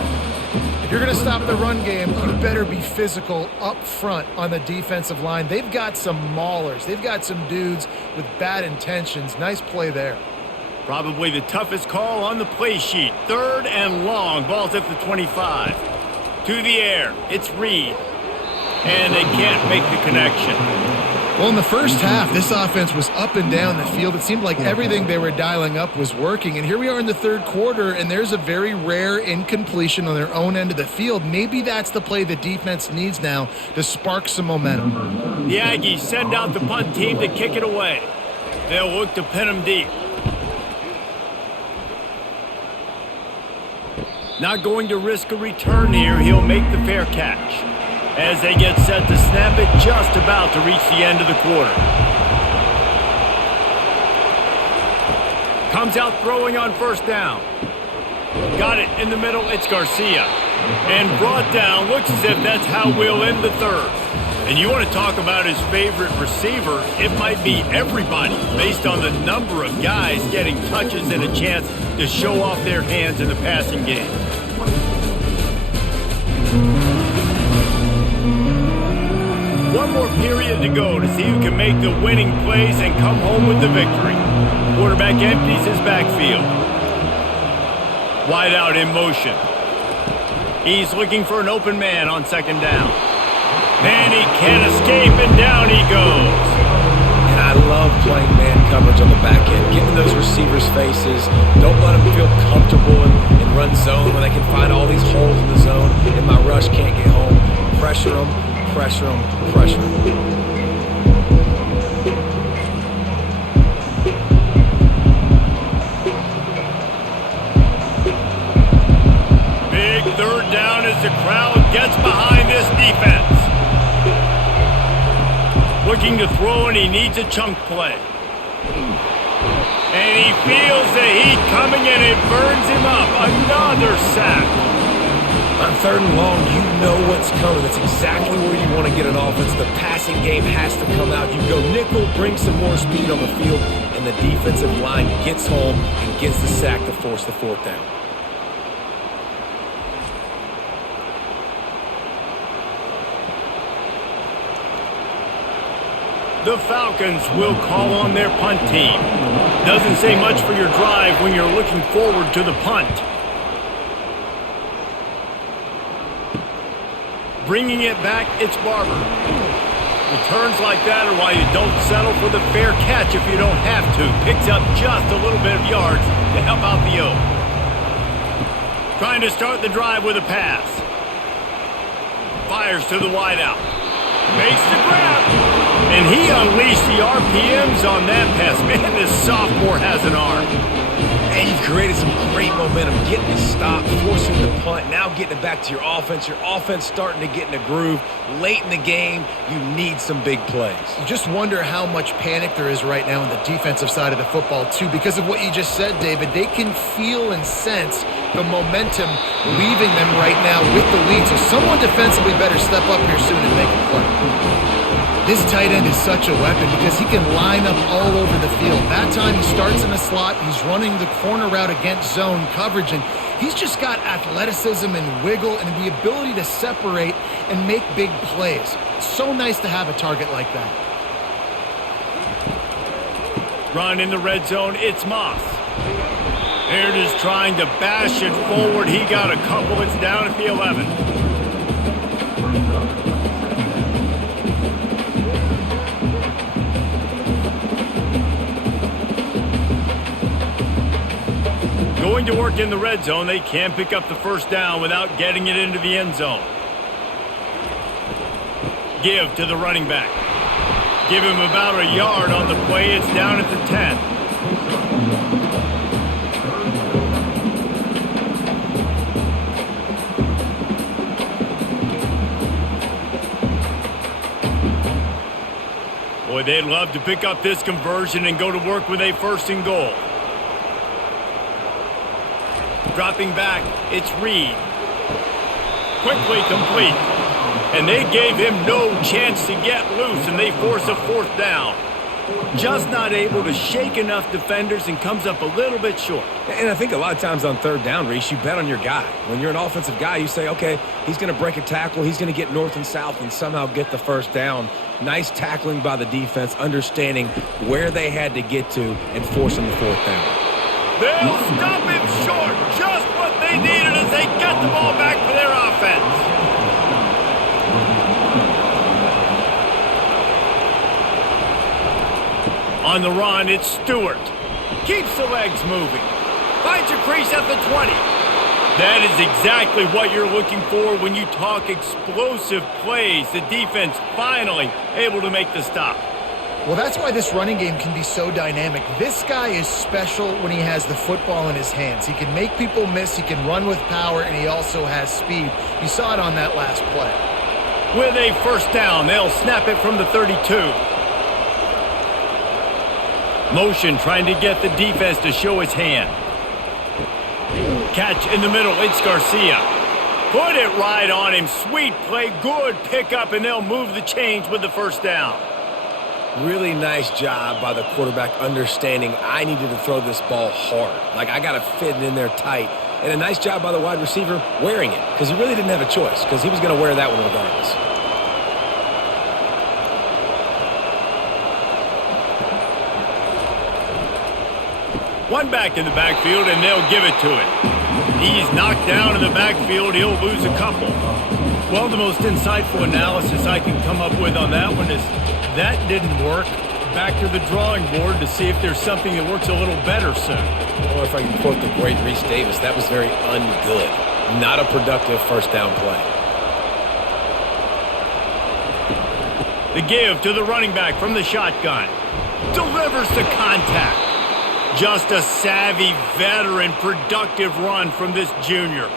If you're going to stop the run game, you better be physical up front on the defensive line. They've got some maulers. They've got some dudes with bad intentions. Nice play there. Probably the toughest call on the play sheet. 3rd and long. Ball's at the 25. To the air. It's Reed. And they can't make the connection. Well, in the first half, this offense was up and down the field. It seemed like everything they were dialing up was working. And here we are in the third quarter, and there's a very rare incompletion on their own end of the field. Maybe that's the play the defense needs now to spark some momentum. The Aggies send out the punt team to kick it away. They'll look to pin them deep. Not going to risk a return here. He'll make the fair catch. As they get set to snap it, just about to reach the end of the quarter. Comes out throwing on first down. Got it in the middle, it's Garcia. And brought down, looks as if that's how we'll end the third. And you want to talk about his favorite receiver, it might be everybody, based on the number of guys getting touches and a chance to show off their hands in the passing game. One more period to go to see who can make the winning plays and come home with the victory. Quarterback empties his backfield. Wide out in motion. He's looking for an open man on second down. And he can't escape, and down he goes. And I love playing man coverage on the back end, getting those receivers' faces. Don't let them feel comfortable in run zone when they can find all these holes in the zone, and my rush can't get home. Pressure them. Pressure them, pressure them. Big third down as the crowd gets behind this defense. Looking to throw, and he needs a chunk play. And he feels the heat coming, and it burns him up. Another sack. On third and long, you know what's coming. That's exactly where you want to get an offense. The passing game has to come out. You go nickel, bring some more speed on the field, and the defensive line gets home and gets the sack to force the fourth down. The Falcons will call on their punt team. Doesn't say much for your drive when you're looking forward to the punt. Bringing it back, it's Barber. Returns like that are why you don't settle for the fair catch if you don't have to. Picks up just a little bit of yards to help out the O. Trying to start the drive with a pass. Fires to the wideout. Makes the grab. And he unleashed the RPMs on that pass. Man, this sophomore has an arm. And you've created some great momentum, getting the stop, forcing the punt, now getting it back to your offense. Your offense starting to get in a groove. Late in the game, you need some big plays. You just wonder how much panic there is right now on the defensive side of the football, too. Because of what you just said, David, they can feel and sense the momentum leaving them right now with the lead. So someone defensively better step up here soon and make a play. This tight end is such a weapon because he can line up all over the field. That time he starts in a slot, he's running the corner route against zone coverage, and he's just got athleticism and wiggle and the ability to separate and make big plays. It's so nice to have a target like that. Run in the red zone, it's Moss. They're just trying to bash it forward. He got a couple, it's down at the 11. Going to work in the red zone, they can't pick up the first down without getting it into the end zone. Give to the running back. Give him about a yard on the play. It's down at the 10. Boy, they'd love to pick up this conversion and go to work with a first and goal. Dropping back, it's Reed. Quickly complete. And they gave him no chance to get loose, and they force a fourth down. Just not able to shake enough defenders and comes up a little bit short. And I think a lot of times on third down, Reese, you bet on your guy. When you're an offensive guy, you say, okay, he's going to break a tackle, he's going to get north and south and somehow get the first down. Nice tackling by the defense, understanding where they had to get to and forcing the fourth down. They'll stop him short, just what they needed as they get the ball back for their offense. On the run, it's Stewart. Keeps the legs moving. Finds a crease at the 20. That is exactly what you're looking for when you talk explosive plays. The defense finally able to make the stop. Well, that's why this running game can be so dynamic. This guy is special when he has the football in his hands. He can make people miss, he can run with power, and he also has speed. You saw it on that last play. With a first down, they'll snap it from the 32. Motion trying to get the defense to show his hand. Catch in the middle, it's Garcia. Put it right on him. Sweet play, good pickup, and they'll move the chains with the first down. Really nice job by the quarterback understanding I needed to throw this ball hard. Like, I got to fit it in there tight. And a nice job by the wide receiver wearing it, because he really didn't have a choice, because he was going to wear that one regardless. One back in the backfield, and they'll give it to him. He's knocked down in the backfield. He'll lose a couple. Well, the most insightful analysis I can come up with on that one is that didn't work. Back to the drawing board to see if there's something that works a little better soon. Or if I can quote the great Reese Davis, that was very ungood. Not a productive first down play. The give to the running back from the shotgun. Delivers the contact. Just a savvy, veteran, productive run from this junior.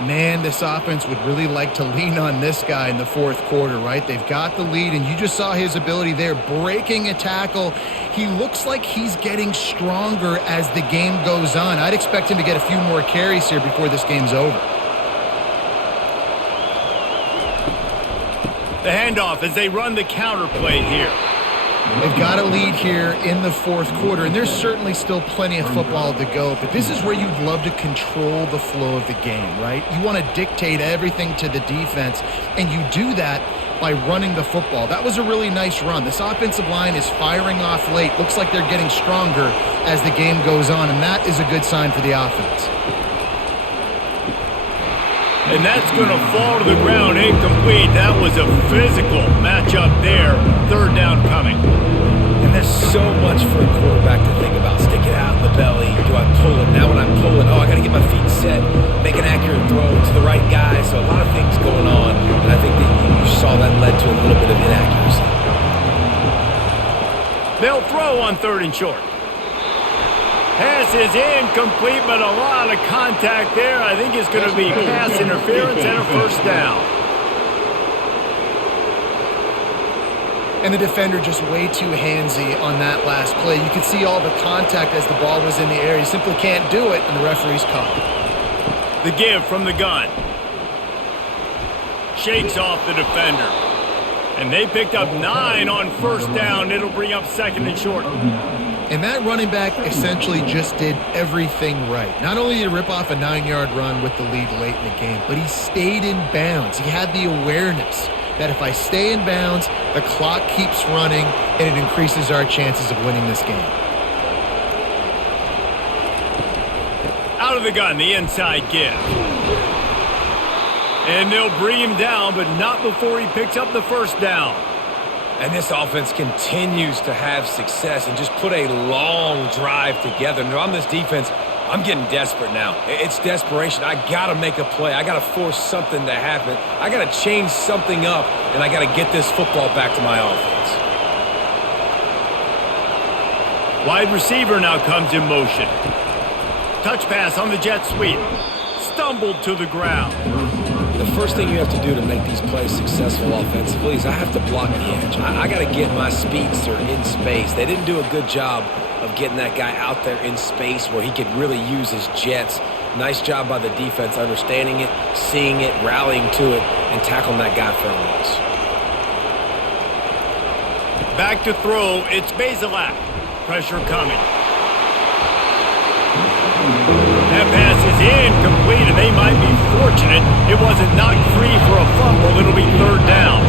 Man, this offense would really like to lean on this guy in the fourth quarter, right? They've got the lead, and you just saw his ability there, breaking a tackle. He looks like he's getting stronger as the game goes on. I'd expect him to get a few more carries here before this game's over. The handoff as they run the counter play here. They've got a lead here in the fourth quarter, and there's certainly still plenty of football to go, but this is where you'd love to control the flow of the game, right? You want to dictate everything to the defense, and you do that by running the football. That was a really nice run. This offensive line is firing off late. Looks like they're getting stronger as the game goes on, and that is a good sign for the offense. And that's going to fall to the ground incomplete. That was a physical matchup there. Third down coming. And there's so much for a quarterback to think about. Stick it out in the belly. Do I pull it? Now when I'm pulling, I got to get my feet set, make an accurate throw to the right guy. So a lot of things going on. And I think that you saw that led to a little bit of inaccuracy. They'll throw on third and short. Pass is incomplete, but a lot of contact there. I think it's going to be pass interference and a first down. And the defender just way too handsy on that last play. You could see all the contact as the ball was in the air. He simply can't do it, and the referee's caught it. The give from the gun. Shakes off the defender. And they picked up 9 on first down. It'll bring up second and short. And that running back essentially just did everything right. Not only did he rip off a 9-yard run with the lead late in the game, but he stayed in bounds. He had the awareness that if I stay in bounds, the clock keeps running, and it increases our chances of winning this game. Out of the gun, the inside give. And they'll bring him down, but not before he picks up the first down. And this offense continues to have success and just put a long drive together. And on this defense, I'm getting desperate now. It's desperation. I got to make a play. I got to force something to happen. I got to change something up, and I got to get this football back to my offense. Wide receiver now comes in motion. Touch pass on the jet sweep. Stumbled to the ground. The first thing you have to do to make these plays successful offensively is I have to block the edge. I got to get my speedster in space. They didn't do a good job of getting that guy out there in space where he could really use his jets. Nice job by the defense understanding it, seeing it, rallying to it, and tackling that guy for a loss. Back to throw, it's Bazelak. Pressure coming. That pass is incomplete, and they might be fortunate it wasn't knocked free for a fumble. It'll be third down.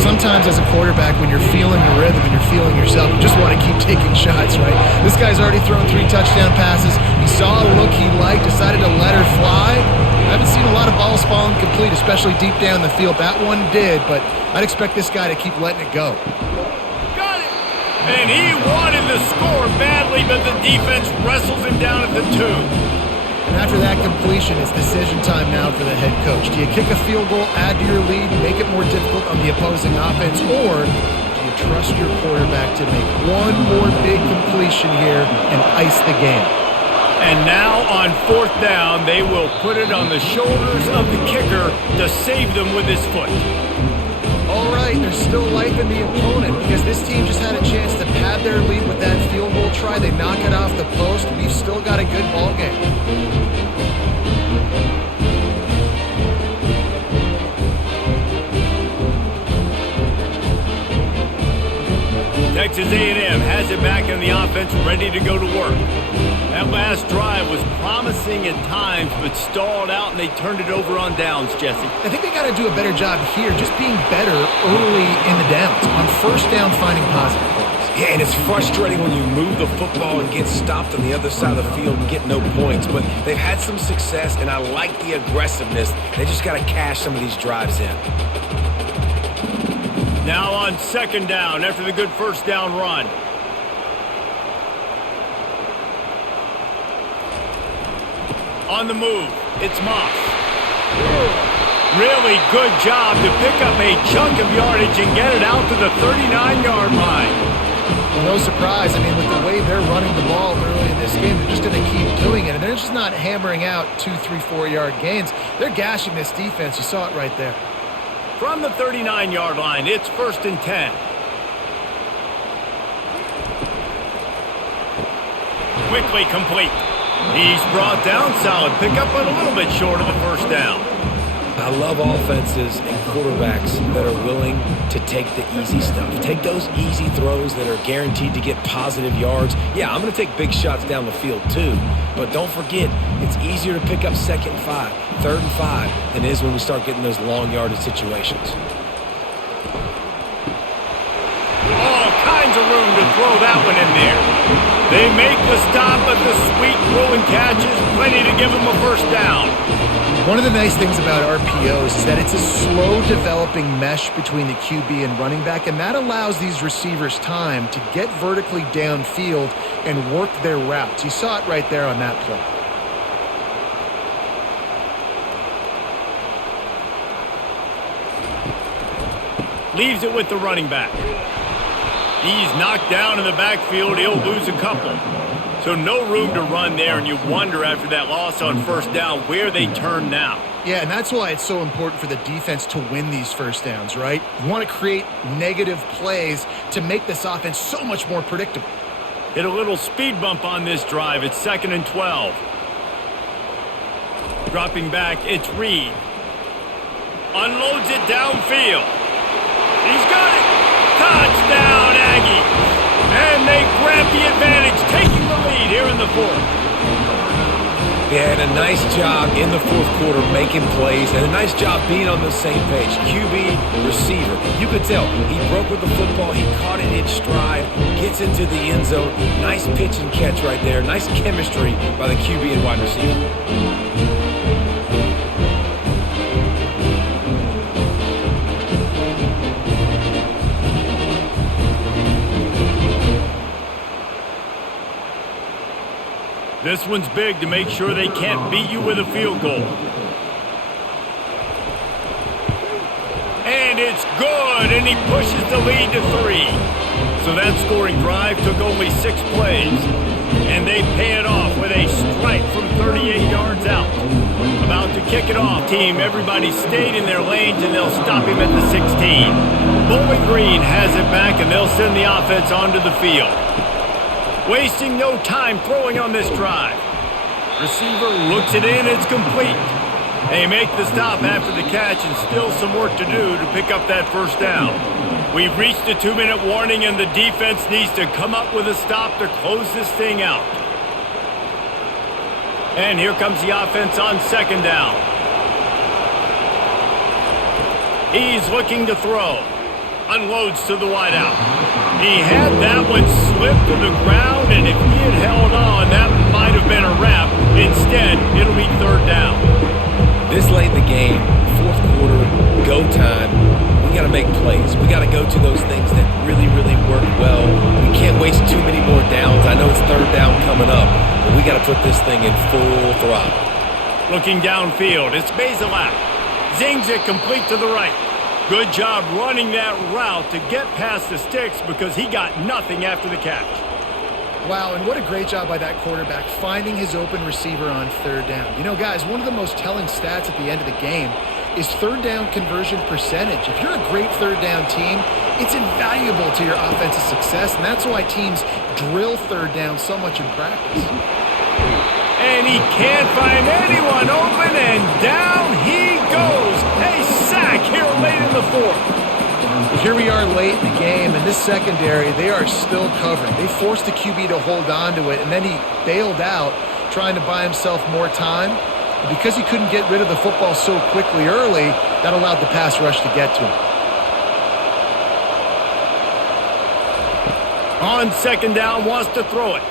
Sometimes as a quarterback, when you're feeling the rhythm and you're feeling yourself, you just want to keep taking shots, right? This guy's already thrown 3 touchdown passes. He saw a look he liked, decided to let her fly. I haven't seen a lot of balls falling complete, especially deep down the field. That one did, but I'd expect this guy to keep letting it go. Got it! And he wanted to score badly, but the defense wrestles him down at the 2. And after that completion, it's decision time now for the head coach. Do you kick a field goal, add to your lead, make it more difficult on the opposing offense, or do you trust your quarterback to make one more big completion here and ice the game? And now on 4th down, they will put it on the shoulders of the kicker to save them with his foot. All right, there's still life in the opponent because this team just had a chance to pad their lead with that field goal try. They knock it off the post. We've still got a good ball game. Texas A&M has it back in the offense, ready to go to work. That last drive was promising at times, but stalled out, and they turned it over on downs, Jesse. I think they got to do a better job here, just being better early in the downs. On 1st down, finding positive plays. Yeah, and it's frustrating when you move the football and get stopped on the other side of the field and get no points. But they've had some success, and I like the aggressiveness. They just got to cash some of these drives in. Now on 2nd down after the good 1st down run. On the move, it's Moss. Really good job to pick up a chunk of yardage and get it out to the 39-yard line. Well, no surprise. I mean, with the way they're running the ball early in this game, they're just going to keep doing it. And they're just not hammering out 2, 3, 4-yard gains. They're gashing this defense. You saw it right there. From the 39-yard line, it's 1st and 10. Quickly complete. He's brought down, solid pickup, but a little bit short of the 1st down. I love offenses and quarterbacks that are willing to take the easy stuff. Take those easy throws that are guaranteed to get positive yards. Yeah, I'm going to take big shots down the field too, but don't forget, it's easier to pick up 2nd and 5, 3rd and 5 than it is when we start getting those long yardage situations. All kinds of room to throw that one in there. They make the stop, but the sweet throw and catch is plenty to give them a 1st down. One of the nice things about RPOs is that it's a slow developing mesh between the QB and running back, and that allows these receivers time to get vertically downfield and work their routes. You saw it right there on that play. Leaves it with the running back. He's knocked down in the backfield. He'll lose a couple. So no room to run there, and you wonder after that loss on 1st down where they turn now. Yeah, and that's why it's so important for the defense to win these 1st downs, right? You want to create negative plays to make this offense so much more predictable. Hit a little speed bump on this drive. It's 2nd and 12. Dropping back, it's Reed. Unloads it downfield. He's got it. Touchdown, Aggies. And they grab the advantage, taking the lead here in the 4th. They had a nice job in the 4th quarter making plays and a nice job being on the same page. QB, receiver. You could tell he broke with the football. He caught it in stride, gets into the end zone. Nice pitch and catch right there. Nice chemistry by the QB and wide receiver. This one's big to make sure they can't beat you with a field goal. And it's good, and he pushes the lead to 3. So that scoring drive took only 6 plays, and they pay it off with a strike from 38 yards out. About to kick it off. Team, everybody stayed in their lanes, and they'll stop him at the 16. Bowling Green has it back, and they'll send the offense onto the field. Wasting no time throwing on this drive. Receiver looks it in, it's complete. They make the stop after the catch, and still some work to do to pick up that 1st down. We've reached a 2-minute warning, and the defense needs to come up with a stop to close this thing out. And here comes the offense on 2nd down. He's looking to throw. Unloads to the wideout. He had that one slip to the ground, and if he had held on, that might have been a wrap. Instead, it'll be 3rd down. This late in the game, 4th quarter, go time. We got to make plays. We got to go to those things that really, really work well. We can't waste too many more downs. I know it's third down coming up, but we got to put this thing in full throttle. Looking downfield, it's Bazelak. Zings it complete to the right. Good job running that route to get past the sticks because he got nothing after the catch. Wow, and what a great job by that quarterback finding his open receiver on third down. You know, guys, one of the most telling stats at the end of the game is third down conversion percentage. If you're a great third down team, it's invaluable to your offensive success, and that's why teams drill third down so much in practice. And he can't find anyone open, and down he goes. A sack here late in the fourth. Here we are late in the game, and this secondary, they are still covering. They forced the QB to hold on to it, and then he bailed out trying to buy himself more time. And because he couldn't get rid of the football so quickly early, that allowed the pass rush to get to him. On second down, wants to throw it.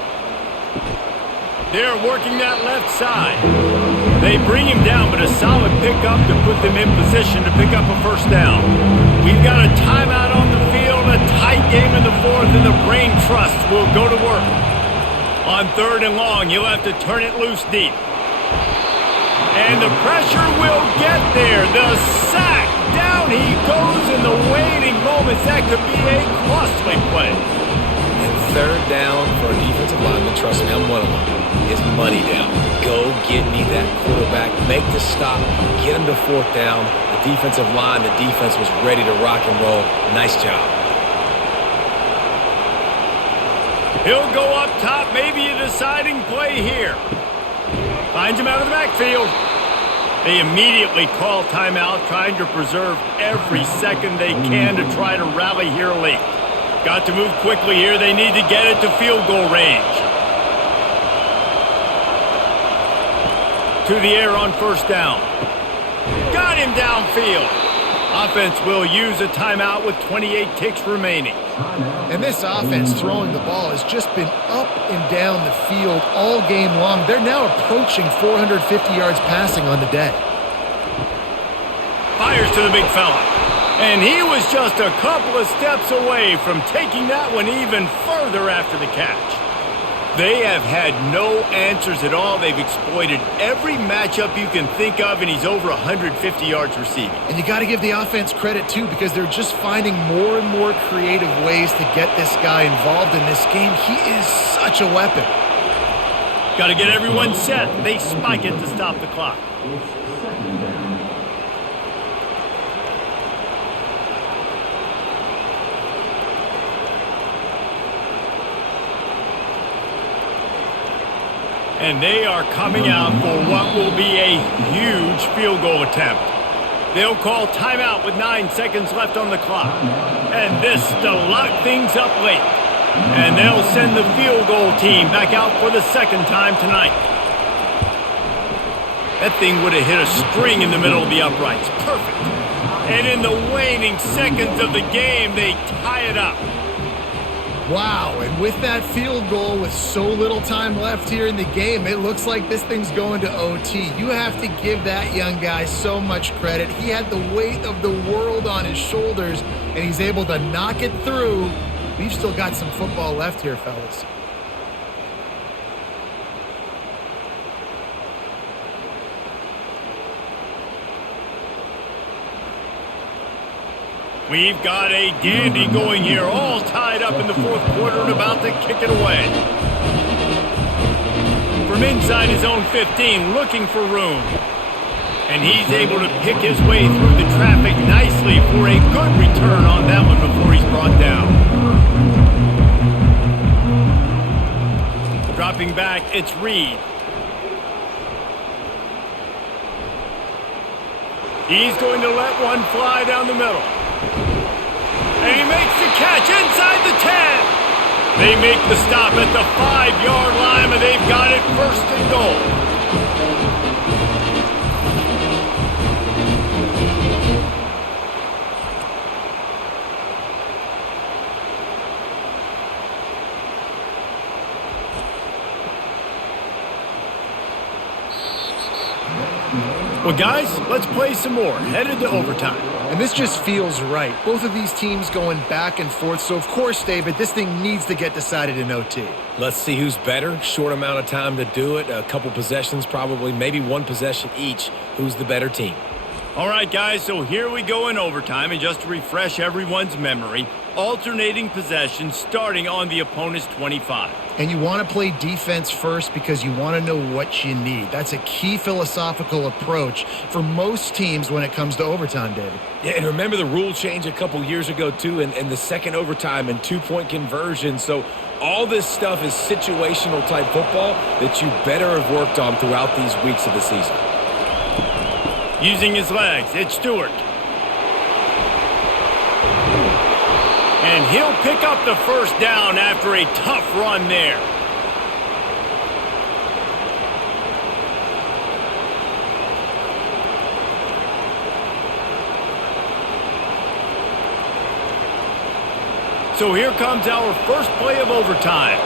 They're working that left side. They bring him down, but a solid pickup to put them in position to pick up a first down. We've got a timeout on the field, a tight game in the fourth, and the brain trust will go to work. On third and long, you'll have to turn it loose deep. And the pressure will get there. The sack, down he goes in the waiting moments. That could be a costly play. And third down for a defensive lineman, trust me, I'm one of them, is money down. Go get me that quarterback, make the stop, get him to fourth down. The defensive line, the defense was ready to rock and roll. Nice job. He'll go up top, maybe a deciding play here. Finds him out of the backfield. They immediately call timeout, trying to preserve every second they can to try to rally here late. Got to move quickly here. They need to get it to field goal range. To the air on first down. Got him downfield. Offense will use a timeout with 28 ticks remaining. And this offense throwing the ball has just been up and down the field all game long. They're now approaching 450 yards passing on the day. Fires to the big fella. And he was just a couple of steps away from taking that one even further after the catch. They have had no answers at all. They've exploited every matchup you can think of, and he's over 150 yards receiving. And you got to give the offense credit, too, because they're just finding more and more creative ways to get this guy involved in this game. He is such a weapon. Got to get everyone set. They spike it to stop the clock. And they are coming out for what will be a huge field goal attempt. They'll call timeout with 9 seconds left on the clock. And this to lock things up late. And they'll send the field goal team back out for the second time tonight. That thing would have hit a string in the middle of the uprights. Perfect. And in the waning seconds of the game, they tie it up. Wow, and with that field goal with so little time left here in the game, it looks like this thing's going to OT. You have to give that young guy so much credit. He had the weight of the world on his shoulders, and he's able to knock it through. We've still got some football left here, fellas. We've got a dandy going here, all tied up in the fourth quarter and about to kick it away. From inside his own 15, looking for room. And he's able to pick his way through the traffic nicely for a good return on that one before he's brought down. Dropping back, it's Reed. He's going to let one fly down the middle. And he makes the catch inside the 10. They make the stop at the 5-yard line, and they've got it first and goal. Well, guys, let's play some more. Headed to overtime. And this just feels right. Both of these teams going back and forth. So, of course, David, this thing needs to get decided in OT. Let's see who's better. Short amount of time to do it. A couple possessions probably, maybe one possession each. Who's the better team? All right, guys, so here we go in overtime. And just to refresh everyone's memory, alternating possessions starting on the opponent's 25. And you want to play defense first because you want to know what you need. That's a key philosophical approach for most teams when it comes to overtime, David. Yeah, and remember the rule change a couple years ago, too, and the second overtime and two-point conversion. So all this stuff is situational type football that you better have worked on throughout these weeks of the season. Using his legs, it's Stewart. And he'll pick up the first down after a tough run there. So here comes our first play of overtime.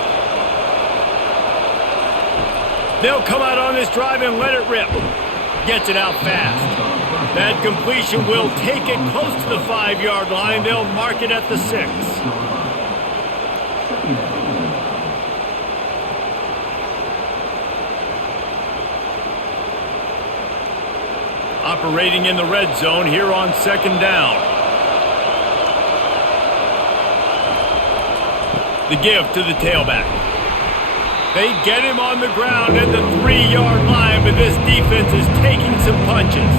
They'll come out on this drive and let it rip. Gets it out fast. That completion will take it close to the 5-yard line. They'll mark it at the 6. Operating in the red zone here on second down. The give to the tailback. They get him on the ground at the 3-yard line, but this defense is taking some punches.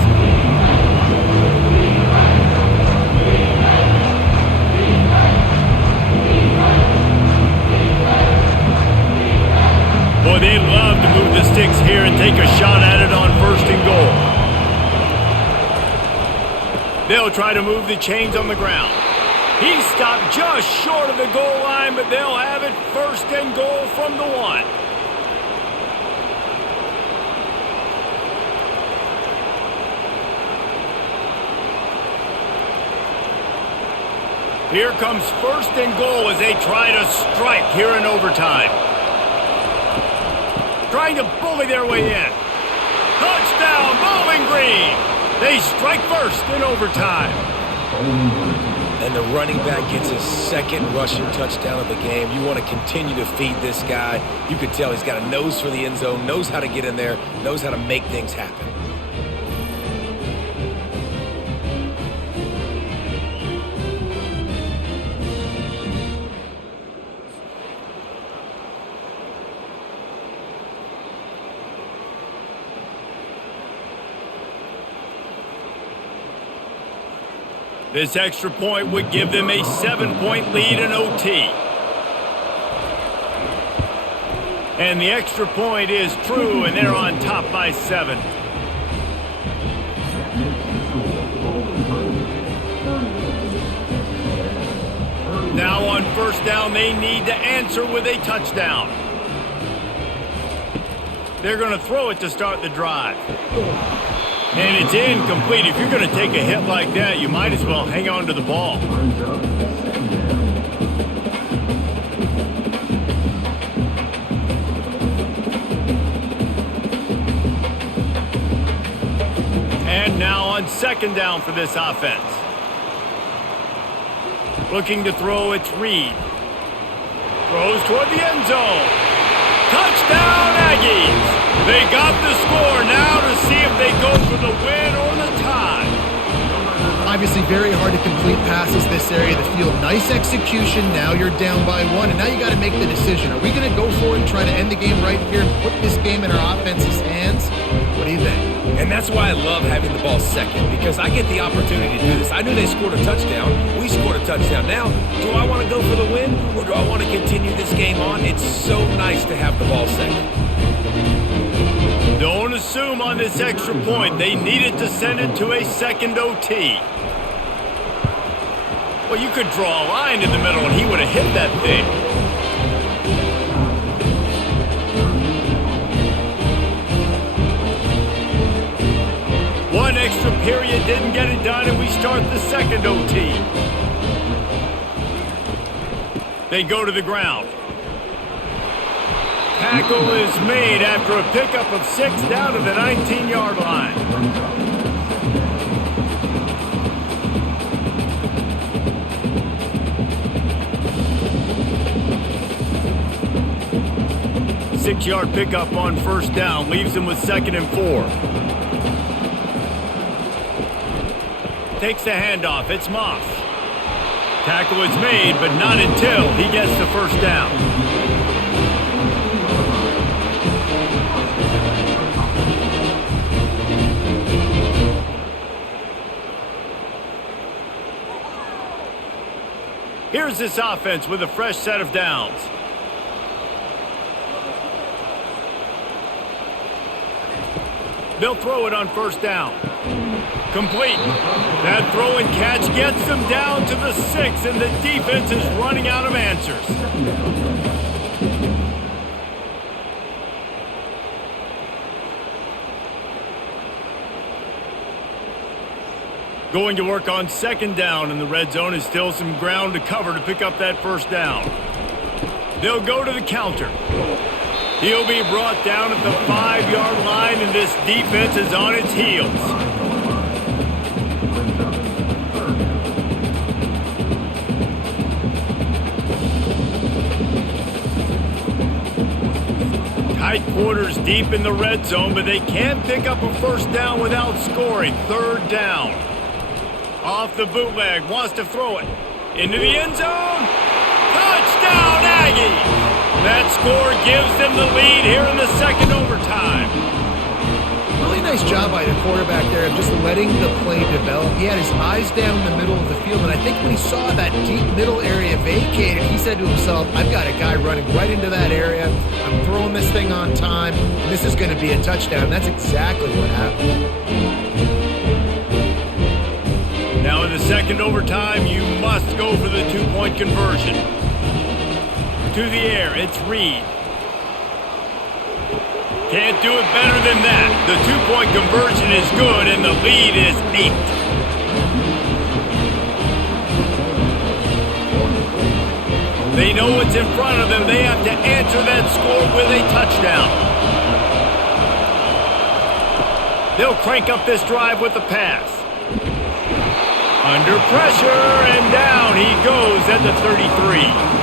Boy, they'd love to move the sticks here and take a shot at it on 1st and goal. They'll try to move the chains on the ground. He stopped just short of the goal line, but they'll have it 1st and goal from the 1. Here comes 1st and goal as they try to strike here in overtime. Trying to bully their way in. Touchdown, Bowling Green. They strike first in overtime. And the running back gets his second rushing touchdown of the game. You want to continue to feed this guy. You can tell he's got a nose for the end zone, knows how to get in there, knows how to make things happen. This extra point would give them a 7-point lead in OT. And the extra point is true, and they're on top by 7. Now on 1st down, they need to answer with a touchdown. They're going to throw it to start the drive. And it's incomplete. If you're going to take a hit like that, you might as well hang on to the ball. And now on 2nd down for this offense. Looking to throw, it's Reed. Throws toward the end zone. Touchdown, Aggies! They got the score now to see if they go for the win or the tie. Obviously very hard to complete passes this area of the field. Nice execution. Now you're down by 1, and now you got to make the decision. Are we going to go for it and try to end the game right here and put this game in our offense's hands? What do you think? And that's why I love having the ball second, because I get the opportunity to do this. I knew they scored a touchdown. We scored a touchdown. Now, do I want to go for the win, or do I want to continue this game on? It's so nice to have the ball second. Don't assume on this extra point they needed to send it to a 2nd OT. Well, you could draw a line in the middle and he would have hit that thing. One extra period didn't get it done, and we start the 2nd OT. They go to the ground. Tackle is made after a pickup of 6 down to the 19-yard line. 6-yard pickup on first down leaves him with 2nd and 4. Takes the handoff. It's Moss. Tackle is made, but not until he gets the first down. Here's this offense with a fresh set of downs. They'll throw it on first down. Complete. That throw and catch gets them down to the 6, and the defense is running out of answers. Going to work on 2nd down, and the red zone is still some ground to cover to pick up that first down. They'll go to the counter. He'll be brought down at the 5-yard line, and this defense is on its heels. Tight quarters deep in the red zone, but they can pick up a first down without scoring. 3rd down. Off the bootleg, wants to throw it. Into the end zone. Touchdown, Aggies! That score gives them the lead here in the 2nd overtime. Really nice job by the quarterback there of just letting the play develop. He had his eyes down the middle of the field, and I think when he saw that deep middle area vacated, he said to himself, I've got a guy running right into that area. I'm throwing this thing on time, and this is going to be a touchdown. That's exactly what happened. Now in the 2nd overtime, you must go for the 2-point conversion. To the air, it's Reed. Can't do it better than that. The 2-point conversion is good, and the lead is 8. They know what's in front of them. They have to answer that score with a touchdown. They'll crank up this drive with the pass. Under pressure, and down he goes at the 33.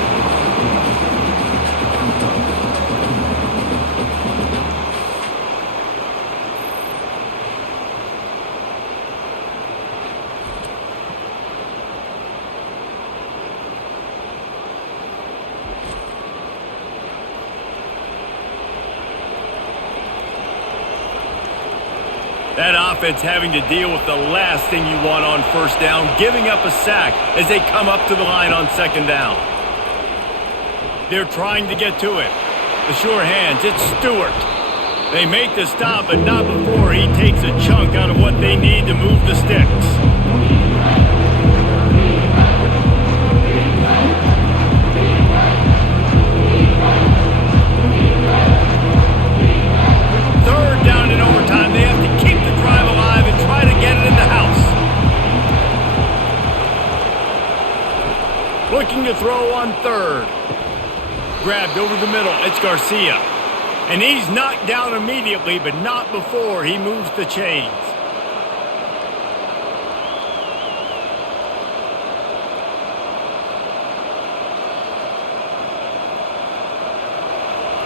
That offense having to deal with the last thing you want on first down, giving up a sack as they come up to the line on 2nd down. They're trying to get to it. The sure hands, it's Stewart. They make the stop, but not before he takes a chunk out of what they need to move the sticks. Looking to throw on 3rd. Grabbed over the middle. It's Garcia. And he's knocked down immediately, but not before he moves the chains.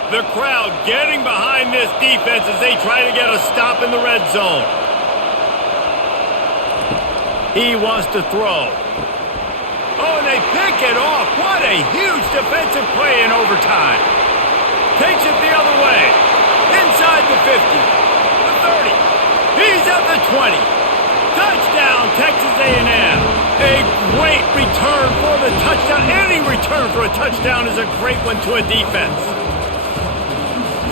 The crowd getting behind this defense as they try to get a stop in the red zone. He wants to throw. Oh, and they pick it off. What a huge defensive play in overtime. Takes it the other way. Inside the 50. The 30. He's at the 20. Touchdown, Texas A&M. A great return for the touchdown. Any return for a touchdown is a great one to a defense.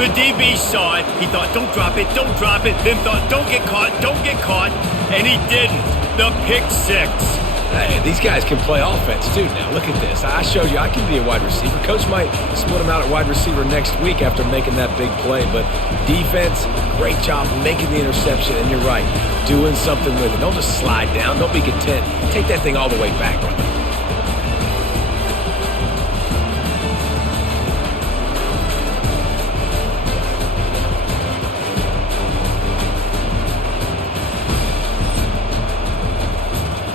The DB saw it. He thought, don't drop it, don't drop it. Then thought, don't get caught, don't get caught. And he didn't. The pick 6. Hey, these guys can play offense, too, now. Look at this. I showed you I can be a wide receiver. Coach might split him out at wide receiver next week after making that big play. But defense, great job making the interception. And you're right, doing something with it. Don't just slide down. Don't be content. Take that thing all the way back.